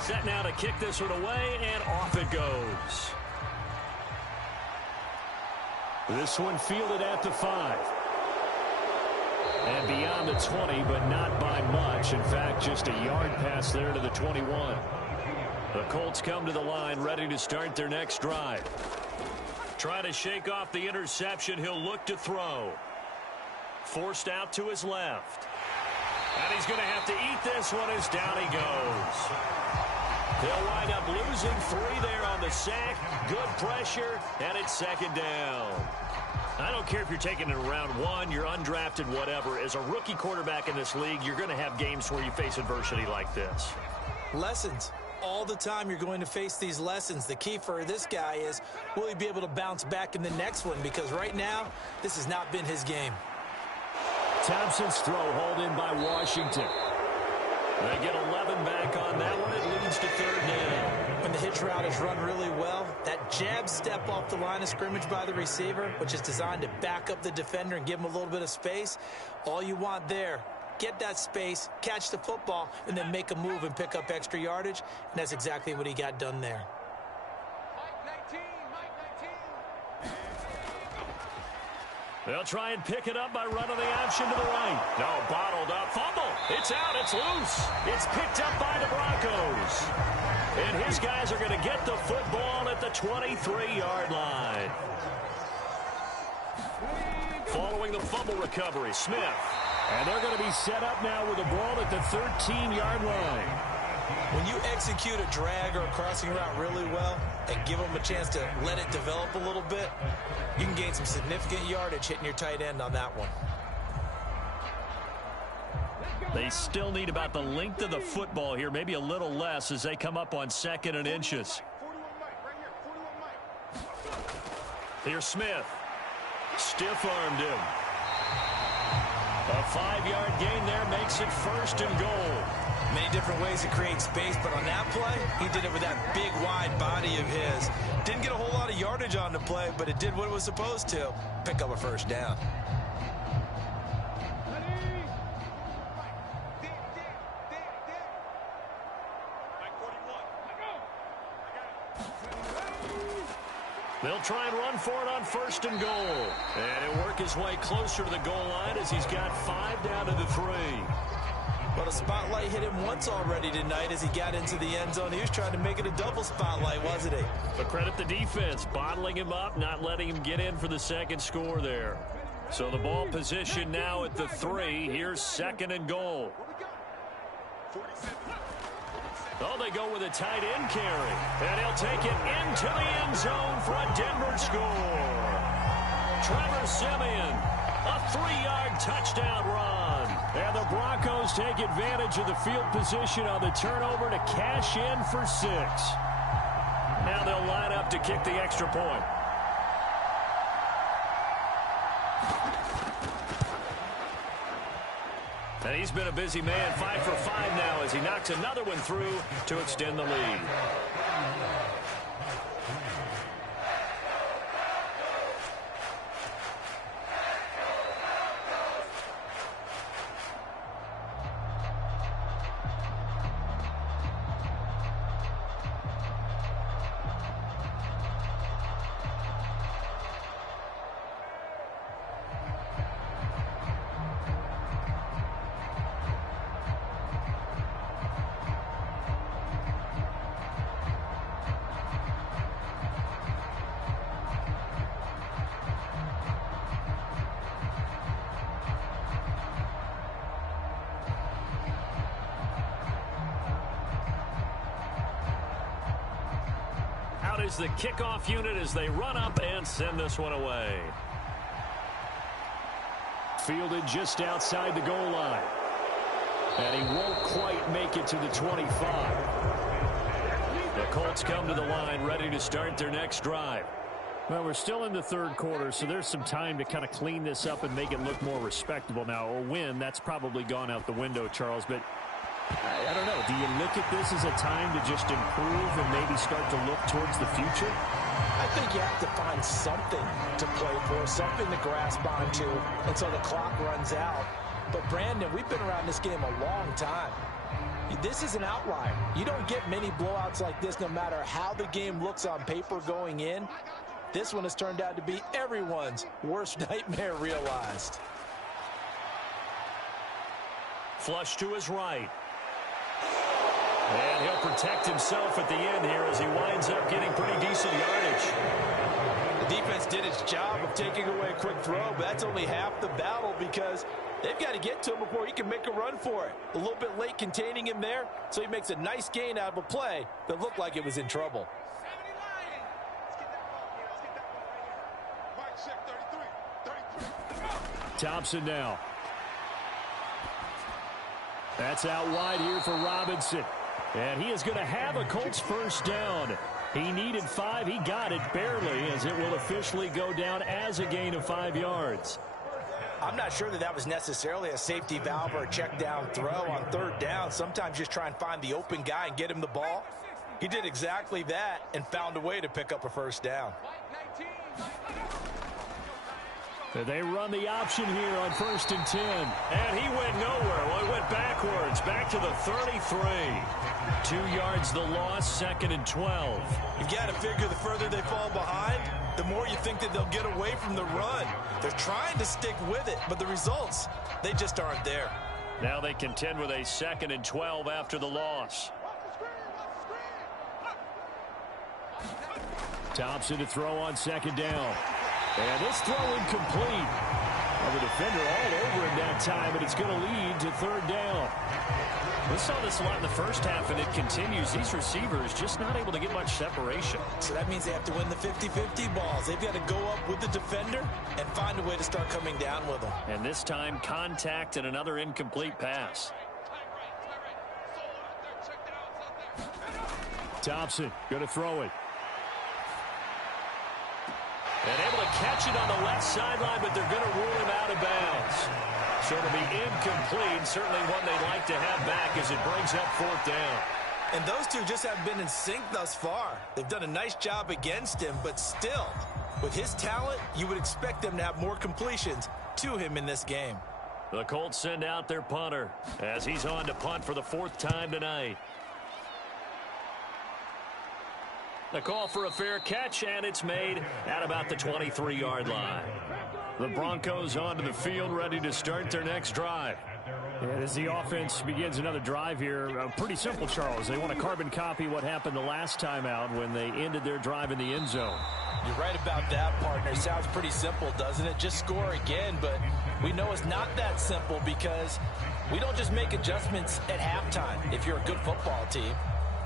Set now to kick this one away, and off it goes. This one fielded at the 5. And beyond the 20, but not by much. In fact, just a yard pass there to the 21. The Colts come to the line, ready to start their next drive. Trying to shake off the interception, he'll look to throw. Forced out to his left. And he's going to have to eat this one as down he goes. They'll wind up losing 3 there on the sack. Good pressure, and it's 2nd down. I don't care if you're taking it in round 1, you're undrafted, whatever. As a rookie quarterback in this league, you're going to have games where you face adversity like this. Lessons. All the time you're going to face these lessons. The key for this guy is, will he be able to bounce back in the next one? Because right now, this has not been his game. Thompson's throw hauled in by Washington. They get 11 back on that one. It leads to 3rd down. When the hitch route is run really well, that jab step off the line of scrimmage by the receiver, which is designed to back up the defender and give him a little bit of space, all you want there, get that space, catch the football, and then make a move and pick up extra yardage, and that's exactly what he got done there. They'll try and pick it up by running the option to the right. No, bottled up. Fumble. It's It's out. It's loose. It's picked up by the Broncos. And his guys are going to get the football at the 23-yard line. Following the fumble recovery, Smith. And they're going to be set up now with the ball at the 13-yard line. When you execute a drag or a crossing route really well and give them a chance to let it develop a little bit, you can gain some significant yardage hitting your tight end on that one. They still need about the length of the football here, maybe a little less as they come up on 2nd and inches. Here's Smith. Stiff-armed him. A 5-yard gain there makes it 1st and goal. Many different ways to create space, but on that play, he did it with that big, wide body of his. Didn't get a whole lot of yardage on the play, but it did what it was supposed to. Pick up a 1st down. They'll try and run for it on 1st and goal. And he'll work his way closer to the goal line as he's got 5 down to the 3. But a spotlight hit him once already tonight as he got into the end zone. He was trying to make it a double spotlight, wasn't he? But credit the defense, bottling him up, not letting him get in for the 2nd score there. So the ball position now at the 3. Here's 2nd and goal. Oh, they go with a tight end carry. And he'll take it into the end zone for a Denver score. Trevor Siemian, a 3-yard touchdown run. And the Broncos take advantage of the field position on the turnover to cash in for 6. Now they'll line up to kick the extra point. And he's been a busy man, 5 for 5 now as he knocks another one through to extend the lead. Is the kickoff unit as they run up and send this one away. Fielded just outside the goal line. And he won't quite make it to the 25. The Colts come to the line ready to start their next drive. Well, we're still in the 3rd quarter, so there's some time to kind of clean this up and make it look more respectable. Now, a win, that's probably gone out the window, Charles, but I don't know. Do you look at this as a time to just improve and maybe start to look towards the future? I think you have to find something to play for, something to grasp onto until the clock runs out. But, Brandon, we've been around this game a long time. This is an outlier. You don't get many blowouts like this no matter how the game looks on paper going in. This one has turned out to be everyone's worst nightmare realized. Flush to his right. And he'll protect himself at the end here as he winds up getting pretty decent yardage. The defense did its job of taking away a quick throw, but that's only half the battle because they've got to get to him before he can make a run for it. A little bit late containing him there, so he makes a nice gain out of a play that looked like it was in trouble. Thompson now. That's out wide here for Robinson. And he is going to have a Colts 1st down. He needed 5. He got it barely as it will officially go down as a gain of 5 yards. I'm not sure that was necessarily a safety valve or a check down throw on 3rd down. Sometimes just try and find the open guy and get him the ball. He did exactly that and found a way to pick up a 1st down. They run the option here on 1st and 10. And he went nowhere. Well, he went backwards, back to the 33. 2 yards the loss, 2nd and 12. You've got to figure the further they fall behind, the more you think that they'll get away from the run. They're trying to stick with it, but the results, they just aren't there. Now they contend with a 2nd and 12 after the loss. Thompson to throw on 2nd down. And this throw incomplete. The defender all over him that time, and it's going to lead to 3rd down. We saw this a lot in the first half, and it continues. These receivers just not able to get much separation. So that means they have to win the 50-50 balls. They've got to go up with the defender and find a way to start coming down with them. And this time, contact and another incomplete pass. Thompson going to throw it. And able to catch it on the left sideline, but they're going to rule him out of bounds. So it'll be incomplete. Certainly one they'd like to have back as it brings up 4th down. And those two just haven't been in sync thus far. They've done a nice job against him, but still, with his talent, you would expect them to have more completions to him in this game. The Colts send out their punter as he's on to punt for the 4th time tonight. The call for a fair catch, and it's made at about the 23-yard line. The Broncos onto the field, ready to start their next drive. And as the offense begins another drive here, pretty simple, Charles. They want to carbon copy what happened the last time out when they ended their drive in the end zone. You're right about that, partner. Sounds pretty simple, doesn't it? Just score again, but we know it's not that simple because we don't just make adjustments at halftime if you're a good football team.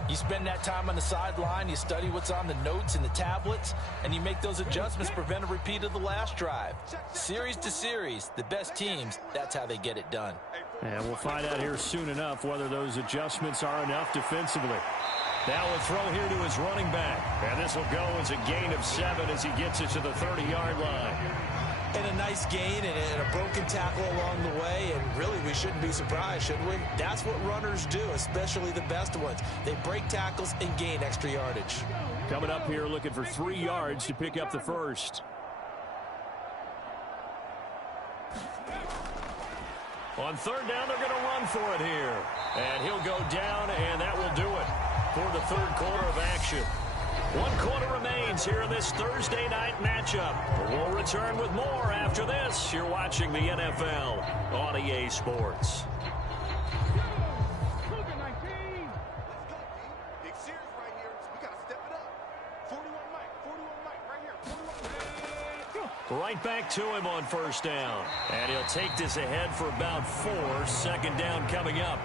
You spend that time on the sideline, you study what's on the notes and the tablets, and you make those adjustments to prevent a repeat of the last drive. Series to series, the best teams, that's how they get it done. And we'll find out here soon enough whether those adjustments are enough defensively. Now a throw here to his running back. And this will go as a gain of 7 as he gets it to the 30-yard line. And a nice gain and a broken tackle along the way, and really we shouldn't be surprised, should we? That's what runners do, especially the best ones. They break tackles and gain extra yardage. Coming up here looking for 3 yards to pick up the first. On 3rd down, they're going to run for it here. And he'll go down, and that will do it for the 3rd quarter of action. 1 quarter remains here in this Thursday night matchup. We'll return with more after this. You're watching the NFL on EA Sports. Right back to him on 1st down. And he'll take this ahead for about 4. 2nd down coming up.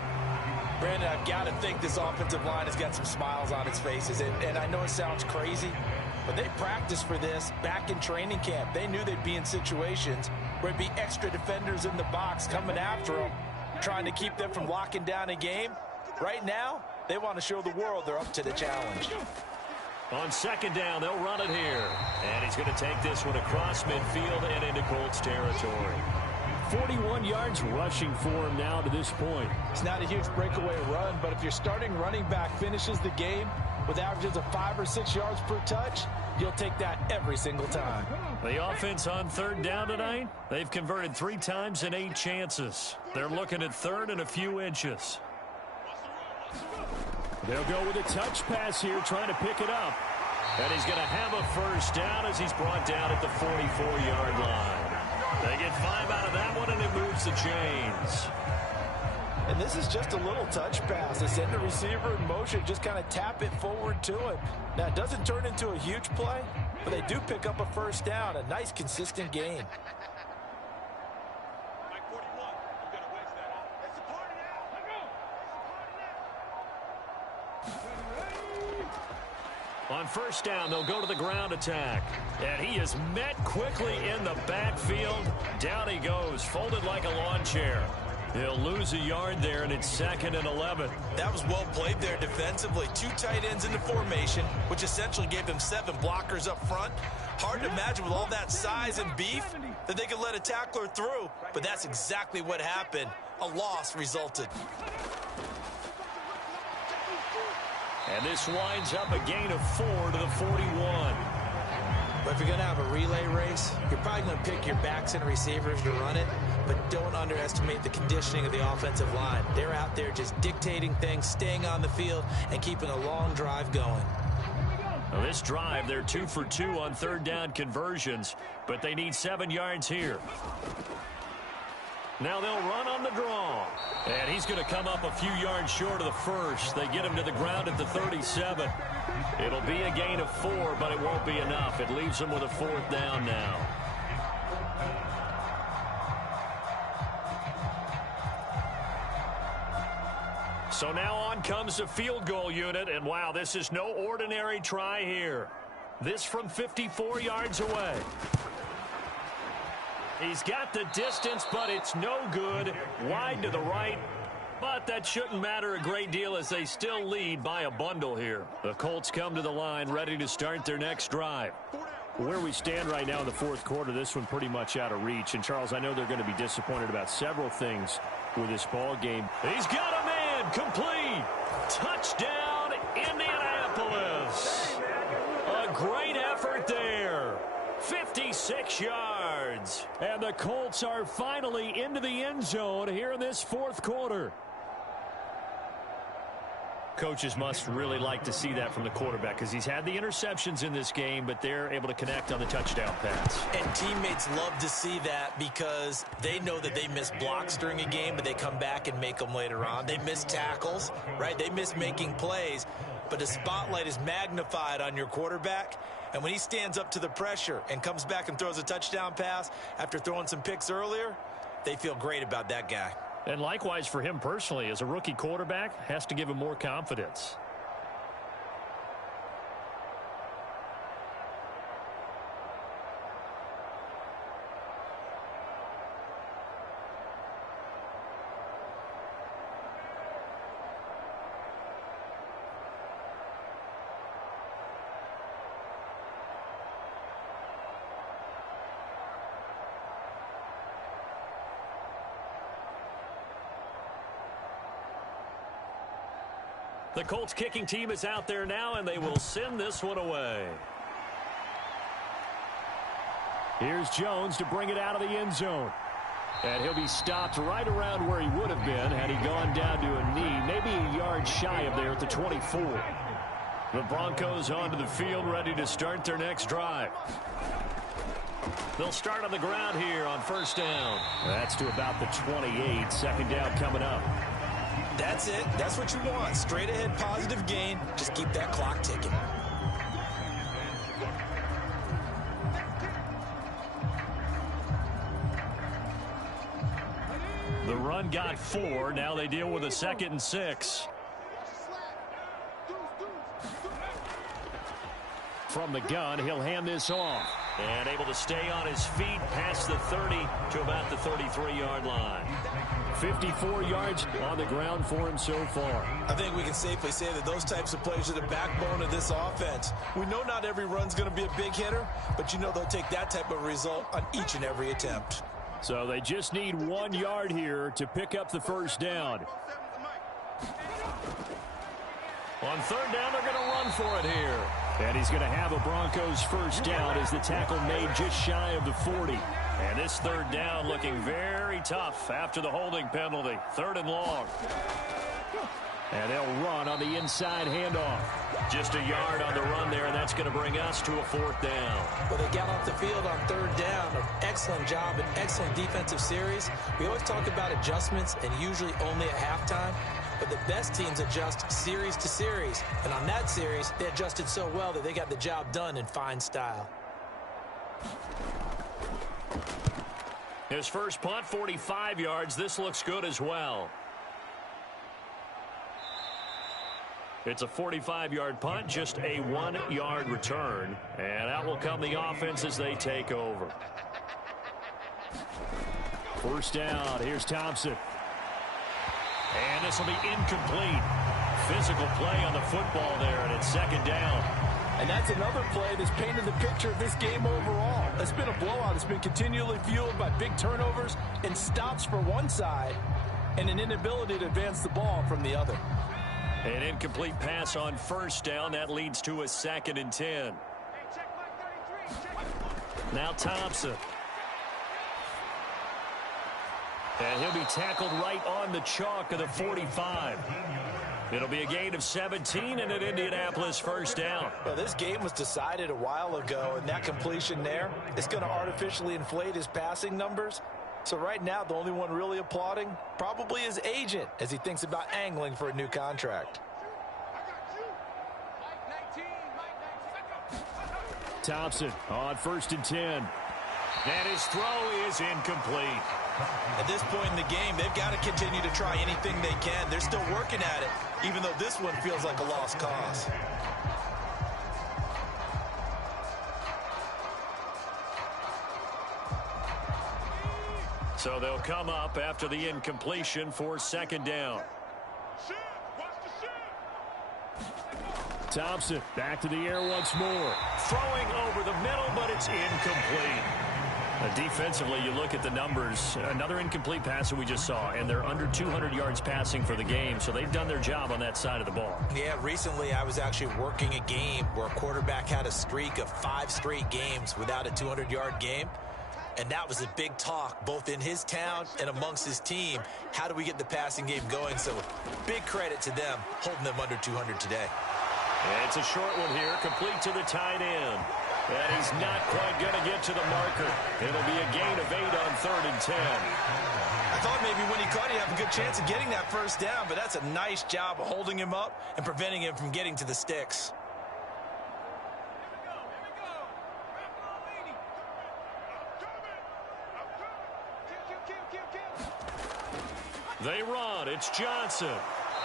Brandon, I've got to think this offensive line has got some smiles on its faces. And I know it sounds crazy, but they practiced for this back in training camp. They knew they'd be in situations where it'd be extra defenders in the box coming after them, trying to keep them from locking down a game. Right now, they want to show the world they're up to the challenge. On 2nd down, they'll run it here. And he's going to take this one across midfield and into Colts territory. 41 yards rushing for him now to this point. It's not a huge breakaway run, but if your starting running back finishes the game with averages of 5 or 6 yards per touch, you'll take that every single time. The offense on 3rd down tonight, they've converted 3 times in 8 chances. They're looking at 3rd and a few inches. They'll go with a touch pass here, trying to pick it up. And he's going to have a 1st down as he's brought down at the 44-yard line. They get 5 out of that one, and it moves the chains. And this is just a little touch pass. They send the receiver in motion, just kind of tap it forward to him. Now, it doesn't turn into a huge play, but they do pick up a 1st down, a nice, consistent gain. On 1st down, they'll go to the ground attack. And he is met quickly in the backfield. Down he goes, folded like a lawn chair. He'll lose a yard there, and it's 2nd and 11. That was well played there defensively. 2 tight ends in the formation, which essentially gave them 7 blockers up front. Hard to imagine with all that size and beef that they could let a tackler through, but that's exactly what happened. A loss resulted. And this winds up a gain of 4 to the 41. But if you're going to have a relay race, you're probably going to pick your backs and receivers to run it, but don't underestimate the conditioning of the offensive line. They're out there just dictating things, staying on the field, and keeping a long drive going. Well, this drive, they're 2 for 2 on 3rd down conversions, but they need 7 yards here. Now they'll run on the draw. And he's going to come up a few yards short of the first. They get him to the ground at the 37. It'll be a gain of 4, but it won't be enough. It leaves them with a 4th down now. So now on comes the field goal unit, and wow, this is no ordinary try here. This from 54 yards away. He's got the distance, but it's no good. Wide to the right, but that shouldn't matter a great deal as they still lead by a bundle here. The Colts come to the line ready to start their next drive. Where we stand right now in the fourth quarter, this one pretty much out of reach. And, Charles, I know they're going to be disappointed about several things with this ball game. He's got a man complete. Touchdown, Indianapolis. A great effort there. 56 yards. And the Colts are finally into the end zone here in this fourth quarter. Coaches must really like to see that from the quarterback because he's had the interceptions in this game, but they're able to connect on the touchdown pass. And teammates love to see that because they know that they miss blocks during a game, but they come back and make them later on. They miss tackles, right? They miss making plays, but the spotlight is magnified on your quarterback. And when he stands up to the pressure and comes back and throws a touchdown pass after throwing some picks earlier, they feel great about that guy. And likewise for him personally, as a rookie quarterback, has to give him more confidence. The Colts kicking team is out there now, and they will send this one away. Here's Jones to bring it out of the end zone. And he'll be stopped right around where he would have been had he gone down to a knee, maybe a yard shy of there at the 24. The Broncos onto the field ready to start their next drive. They'll start on the ground here on first down. That's to about the 28. Second down coming up. That's it. That's what you want. Straight ahead positive gain. Just keep that clock ticking. The run got 4. Now they deal with a 2nd and 6. From the gun, he'll hand this off. And able to stay on his feet past the 30 to about the 33-yard line. 54 yards on the ground for him so far. I think we can safely say that those types of plays are the backbone of this offense. We know not every run's going to be a big hitter, but you know they'll take that type of result on each and every attempt. So they just need 1 yard here to pick up the first down. On third down, they're going to run for it here. And he's going to have a Broncos first down as the tackle made just shy of the 40. And this third down looking very tough after the holding penalty. 3rd and long. And they'll run on the inside handoff. Just a yard on the run there, and that's going to bring us to a 4th down. Well, they got off the field on 3rd down. An excellent job, an excellent defensive series. We always talk about adjustments and usually only at halftime. But the best teams adjust series to series. And on that series, they adjusted so well that they got the job done in fine style. His first punt, 45 yards. This looks good as well. It's a 45-yard punt, just a 1-yard return. And out will come the offense as they take over. First down. Here's Thompson. And this will be incomplete. Physical play on the football there, and it's 2nd down. And that's another play that's painted the picture of this game overall. It's been a blowout. It's been continually fueled by big turnovers and stops for one side and an inability to advance the ball from the other. An incomplete pass on first down. That leads to a 2nd and 10. Now Thompson. And he'll be tackled right on the chalk of the 45. It'll be a gain of 17 and an Indianapolis first down. Well, this game was decided a while ago, and that completion there is going to artificially inflate his passing numbers. So right now, the only one really applauding probably his agent as he thinks about angling for a new contract. Thompson on 1st and 10. And his throw is incomplete. At this point in the game, they've got to continue to try anything they can. They're still working at it, even though this one feels like a lost cause. So they'll come up after the incompletion for 2nd down. Thompson back to the air once more. Throwing over the middle, but it's incomplete. Defensively, you look at the numbers. Another incomplete pass that we just saw, and they're under 200 yards passing for the game, so they've done their job on that side of the ball. Yeah, recently I was actually working a game where a quarterback had a streak of 5 straight games without a 200-yard game. And that was a big talk, both in his town and amongst his team. How do we get the passing game going? So big credit to them, holding them under 200 today. It's a short one here, complete to the tight end. And he's not quite going to get to the marker. It'll be a gain of 8 on 3rd and 10. I thought maybe when he caught it, he'd have a good chance of getting that first down, but that's a nice job of holding him up and preventing him from getting to the sticks. They run. It's Johnson.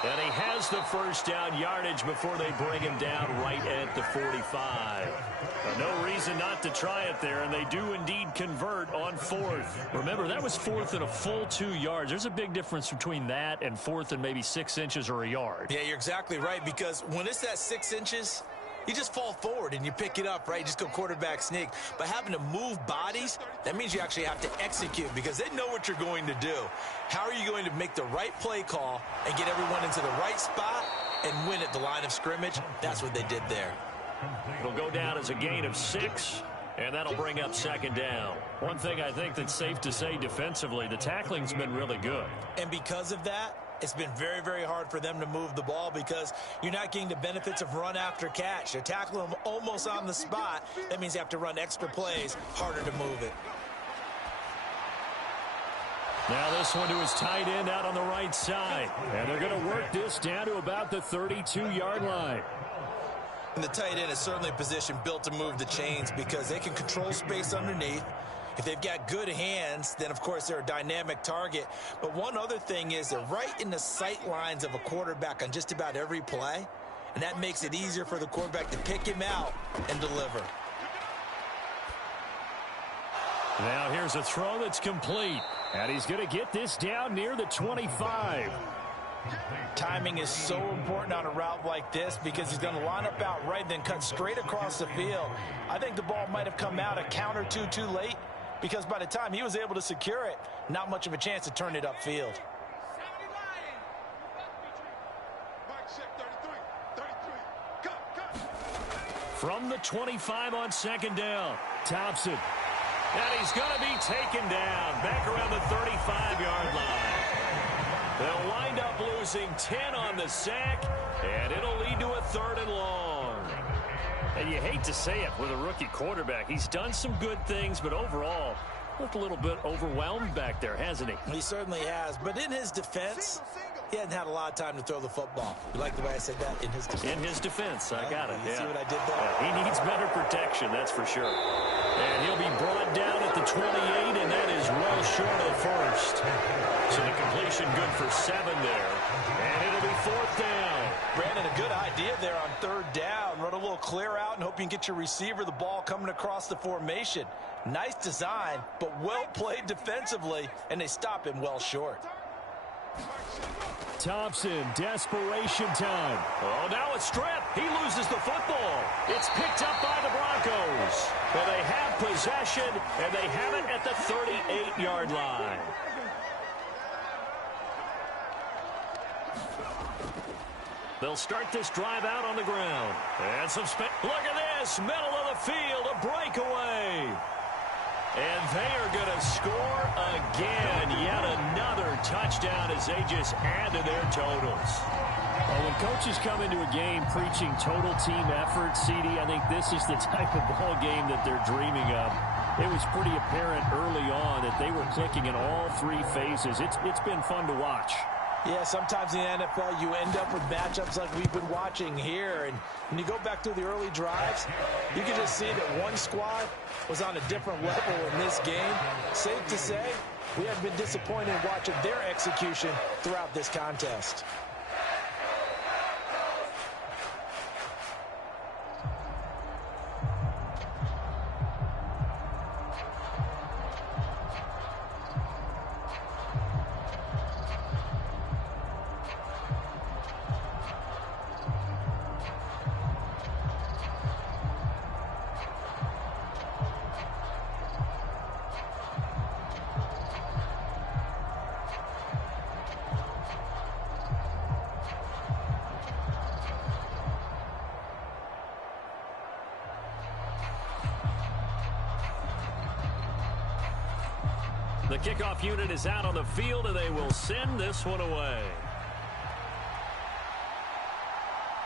And he has the first down yardage before they bring him down right at the 45. No reason not to try it there, and they do indeed convert on 4th. Remember, that was 4th and a full 2 yards. There's a big difference between that and 4th and maybe 6 inches or a yard. Yeah, you're exactly right, because when it's that 6 inches, you just fall forward and you pick it up, right? You just go quarterback sneak. But having to move bodies, that means you actually have to execute because they know what you're going to do. How are you going to make the right play call and get everyone into the right spot and win at the line of scrimmage? That's what they did there. It'll go down as a gain of 6, and that'll bring up 2nd down. One thing I think that's safe to say defensively, the tackling's been really good. And because of that, it's been very, very hard for them to move the ball because you're not getting the benefits of run after catch. They're tackling them almost on the spot. That means you have to run extra plays, harder to move it. Now this one to his tight end out on the right side. And they're going to work this down to about the 32-yard line. And the tight end is certainly a position built to move the chains because they can control space underneath. If they've got good hands, then, of course, they're a dynamic target. But one other thing is they're right in the sight lines of a quarterback on just about every play, and that makes it easier for the quarterback to pick him out and deliver. Now here's a throw that's complete, and he's going to get this down near the 25. Timing is so important on a route like this because he's going to line up out right, then cut straight across the field. I think the ball might have come out a count or two too late, because by the time he was able to secure it, not much of a chance to turn it upfield. From the 25 on 2nd down, Thompson. And he's going to be taken down back around the 35-yard line. They'll wind up losing 10 on the sack, and it'll lead to a 3rd and long. And you hate to say it with a rookie quarterback. He's done some good things, but overall, looked a little bit overwhelmed back there, hasn't he? He certainly has. But in his defense, he hasn't had a lot of time to throw the football. You like the way I said that? In his defense. In his defense, I got it. You see what I did there? Yeah, he needs better protection, that's for sure. And he'll be brought down at the 28, and that is well short of 1st. So the completion good for 7 there. And it'll be 4th down. Brandon, a good idea there on 3rd down. Run a little clear out and hope you can get your receiver the ball coming across the formation. Nice design, but well played defensively, and they stop him well short. Thompson, desperation time. Oh, now a strip. He loses the football. It's picked up by the Broncos. Well, they have possession, and they have it at the 38-yard line. They'll start this drive out on the ground. And some space. Look at this. Middle of the field. A breakaway. And they are going to score again. Yet another touchdown as they just add to their totals. Well, when coaches come into a game preaching total team effort, CD, I think this is the type of ball game that they're dreaming of. It was pretty apparent early on that they were clicking in all three phases. It's been fun to watch. Yeah, sometimes in the NFL you end up with matchups like we've been watching here. And when you go back through the early drives, you can just see that one squad was on a different level in this game. Safe to say, we have been disappointed watching their execution throughout this contest. The kickoff unit is out on the field, and they will send this one away.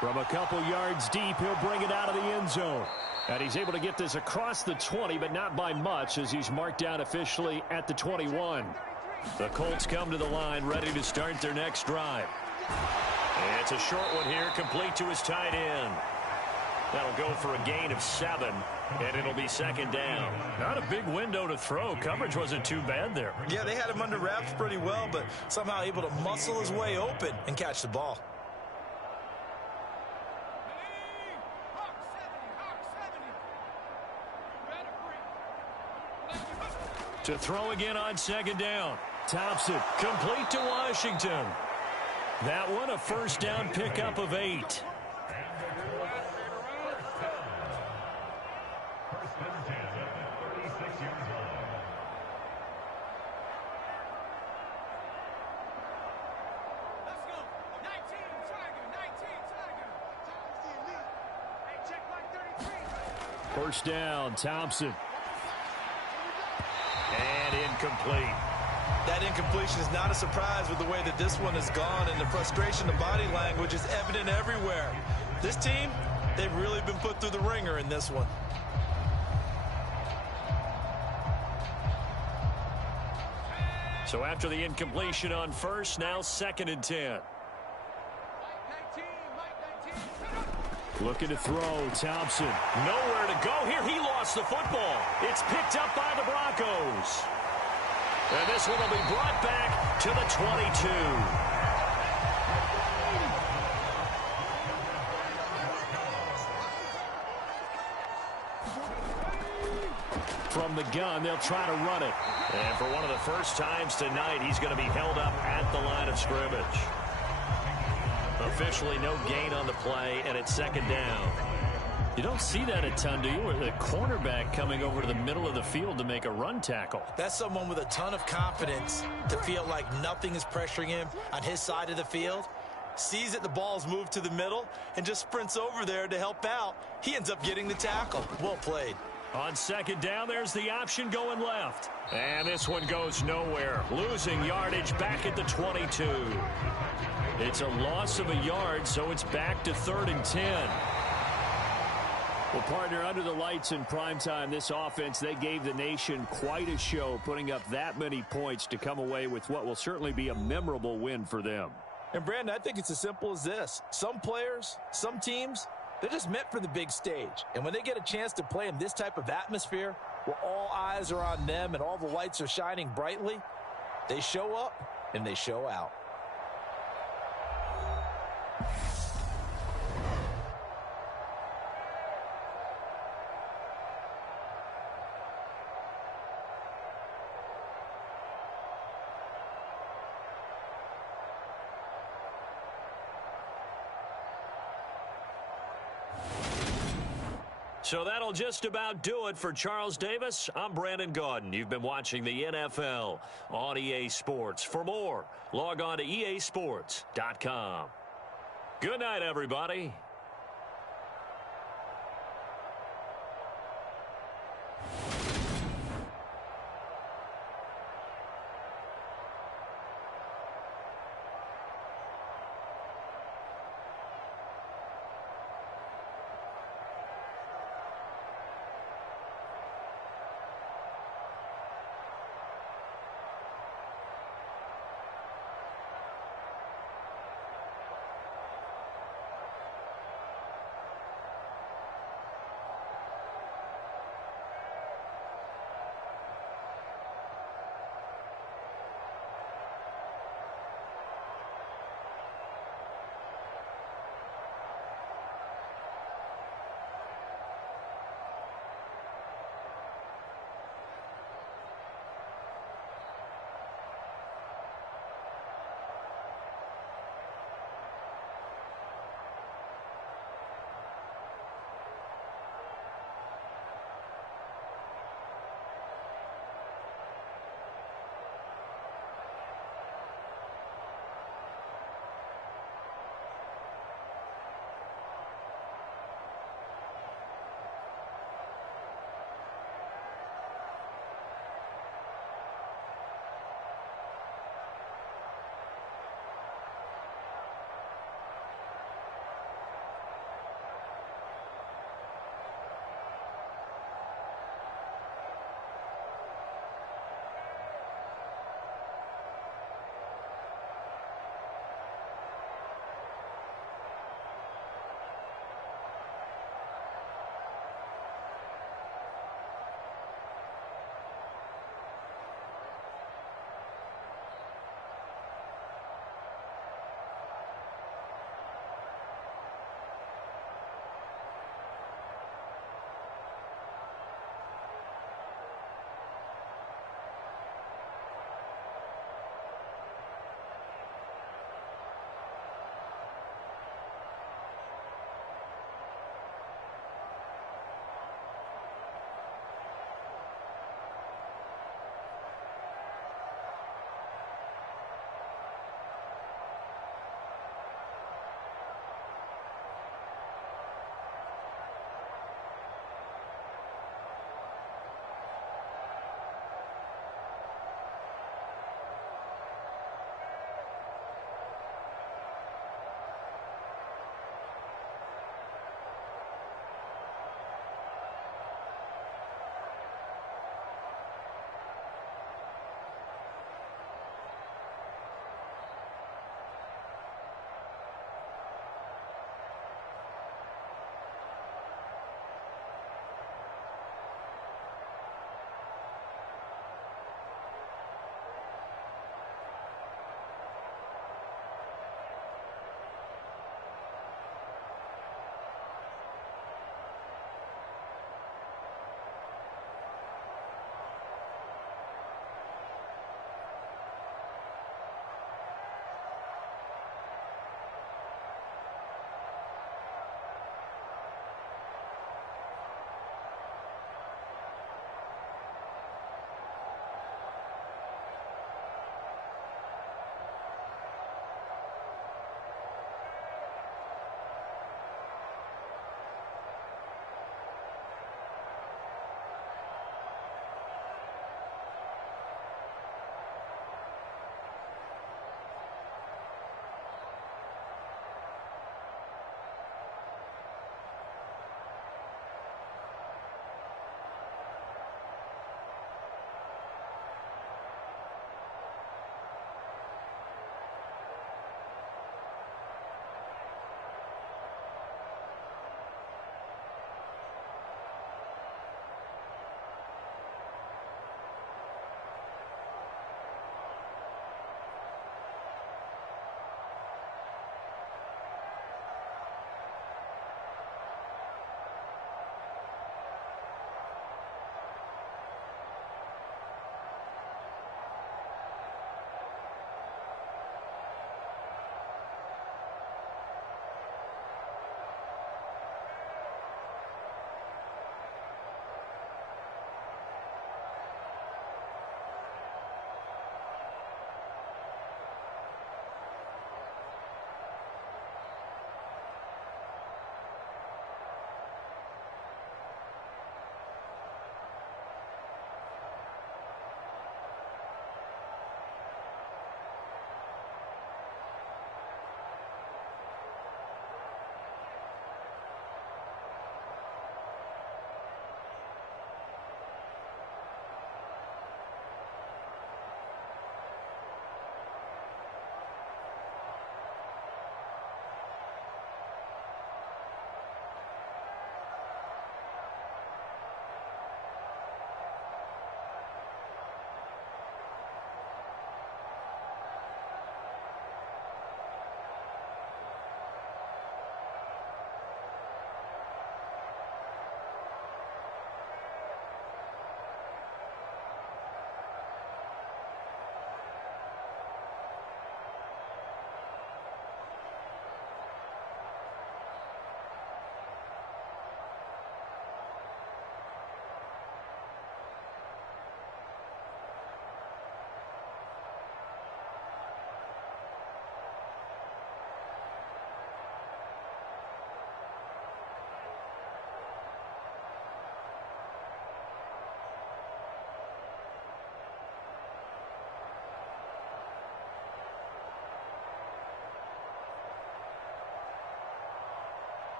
From a couple yards deep, he'll bring it out of the end zone. And he's able to get this across the 20, but not by much, as he's marked down officially at the 21. The Colts come to the line, ready to start their next drive. And it's a short one here, complete to his tight end. That'll go for a gain of 7, and it'll be second down. Not a big window to throw. Coverage wasn't too bad there. Yeah, they had him under wraps pretty well, but somehow able to muscle his way open and catch the ball. To throw again on second down. Thompson, complete to Washington. That one a first down pickup of 8. First down, Thompson. And incomplete. That incompletion is not a surprise with the way that this one has gone, and the frustration, the body language is evident everywhere. This team, they've really been put through the ringer in this one. So after the incompletion on first, now 2nd and 10. Looking to throw, Thompson. Nowhere to go here. He lost the football. It's picked up by the Broncos. And this one will be brought back to the 22. From the gun, they'll try to run it. And for one of the first times tonight, he's going to be held up at the line of scrimmage. Officially no gain on the play, and it's second down. You don't see that a ton, do you? With a cornerback coming over to the middle of the field to make a run tackle. That's someone with a ton of confidence to feel like nothing is pressuring him on his side of the field. Sees that the ball's moved to the middle and just sprints over there to help out. He ends up getting the tackle. Well played. On second down, there's the option going left. And this one goes nowhere. Losing yardage back at the 22. It's a loss of a yard, so it's back to 3rd and 10. Well, partner, under the lights in primetime, this offense, they gave the nation quite a show, putting up that many points to come away with what will certainly be a memorable win for them. And, Brandon, I think it's as simple as this. Some players, some teams, they're just meant for the big stage. And when they get a chance to play in this type of atmosphere, where all eyes are on them and all the lights are shining brightly, they show up and they show out. So that'll just about do it for Charles Davis. I'm Brandon Gaudin. You've been watching the NFL on EA Sports. For more, log on to easports.com. Good night, everybody.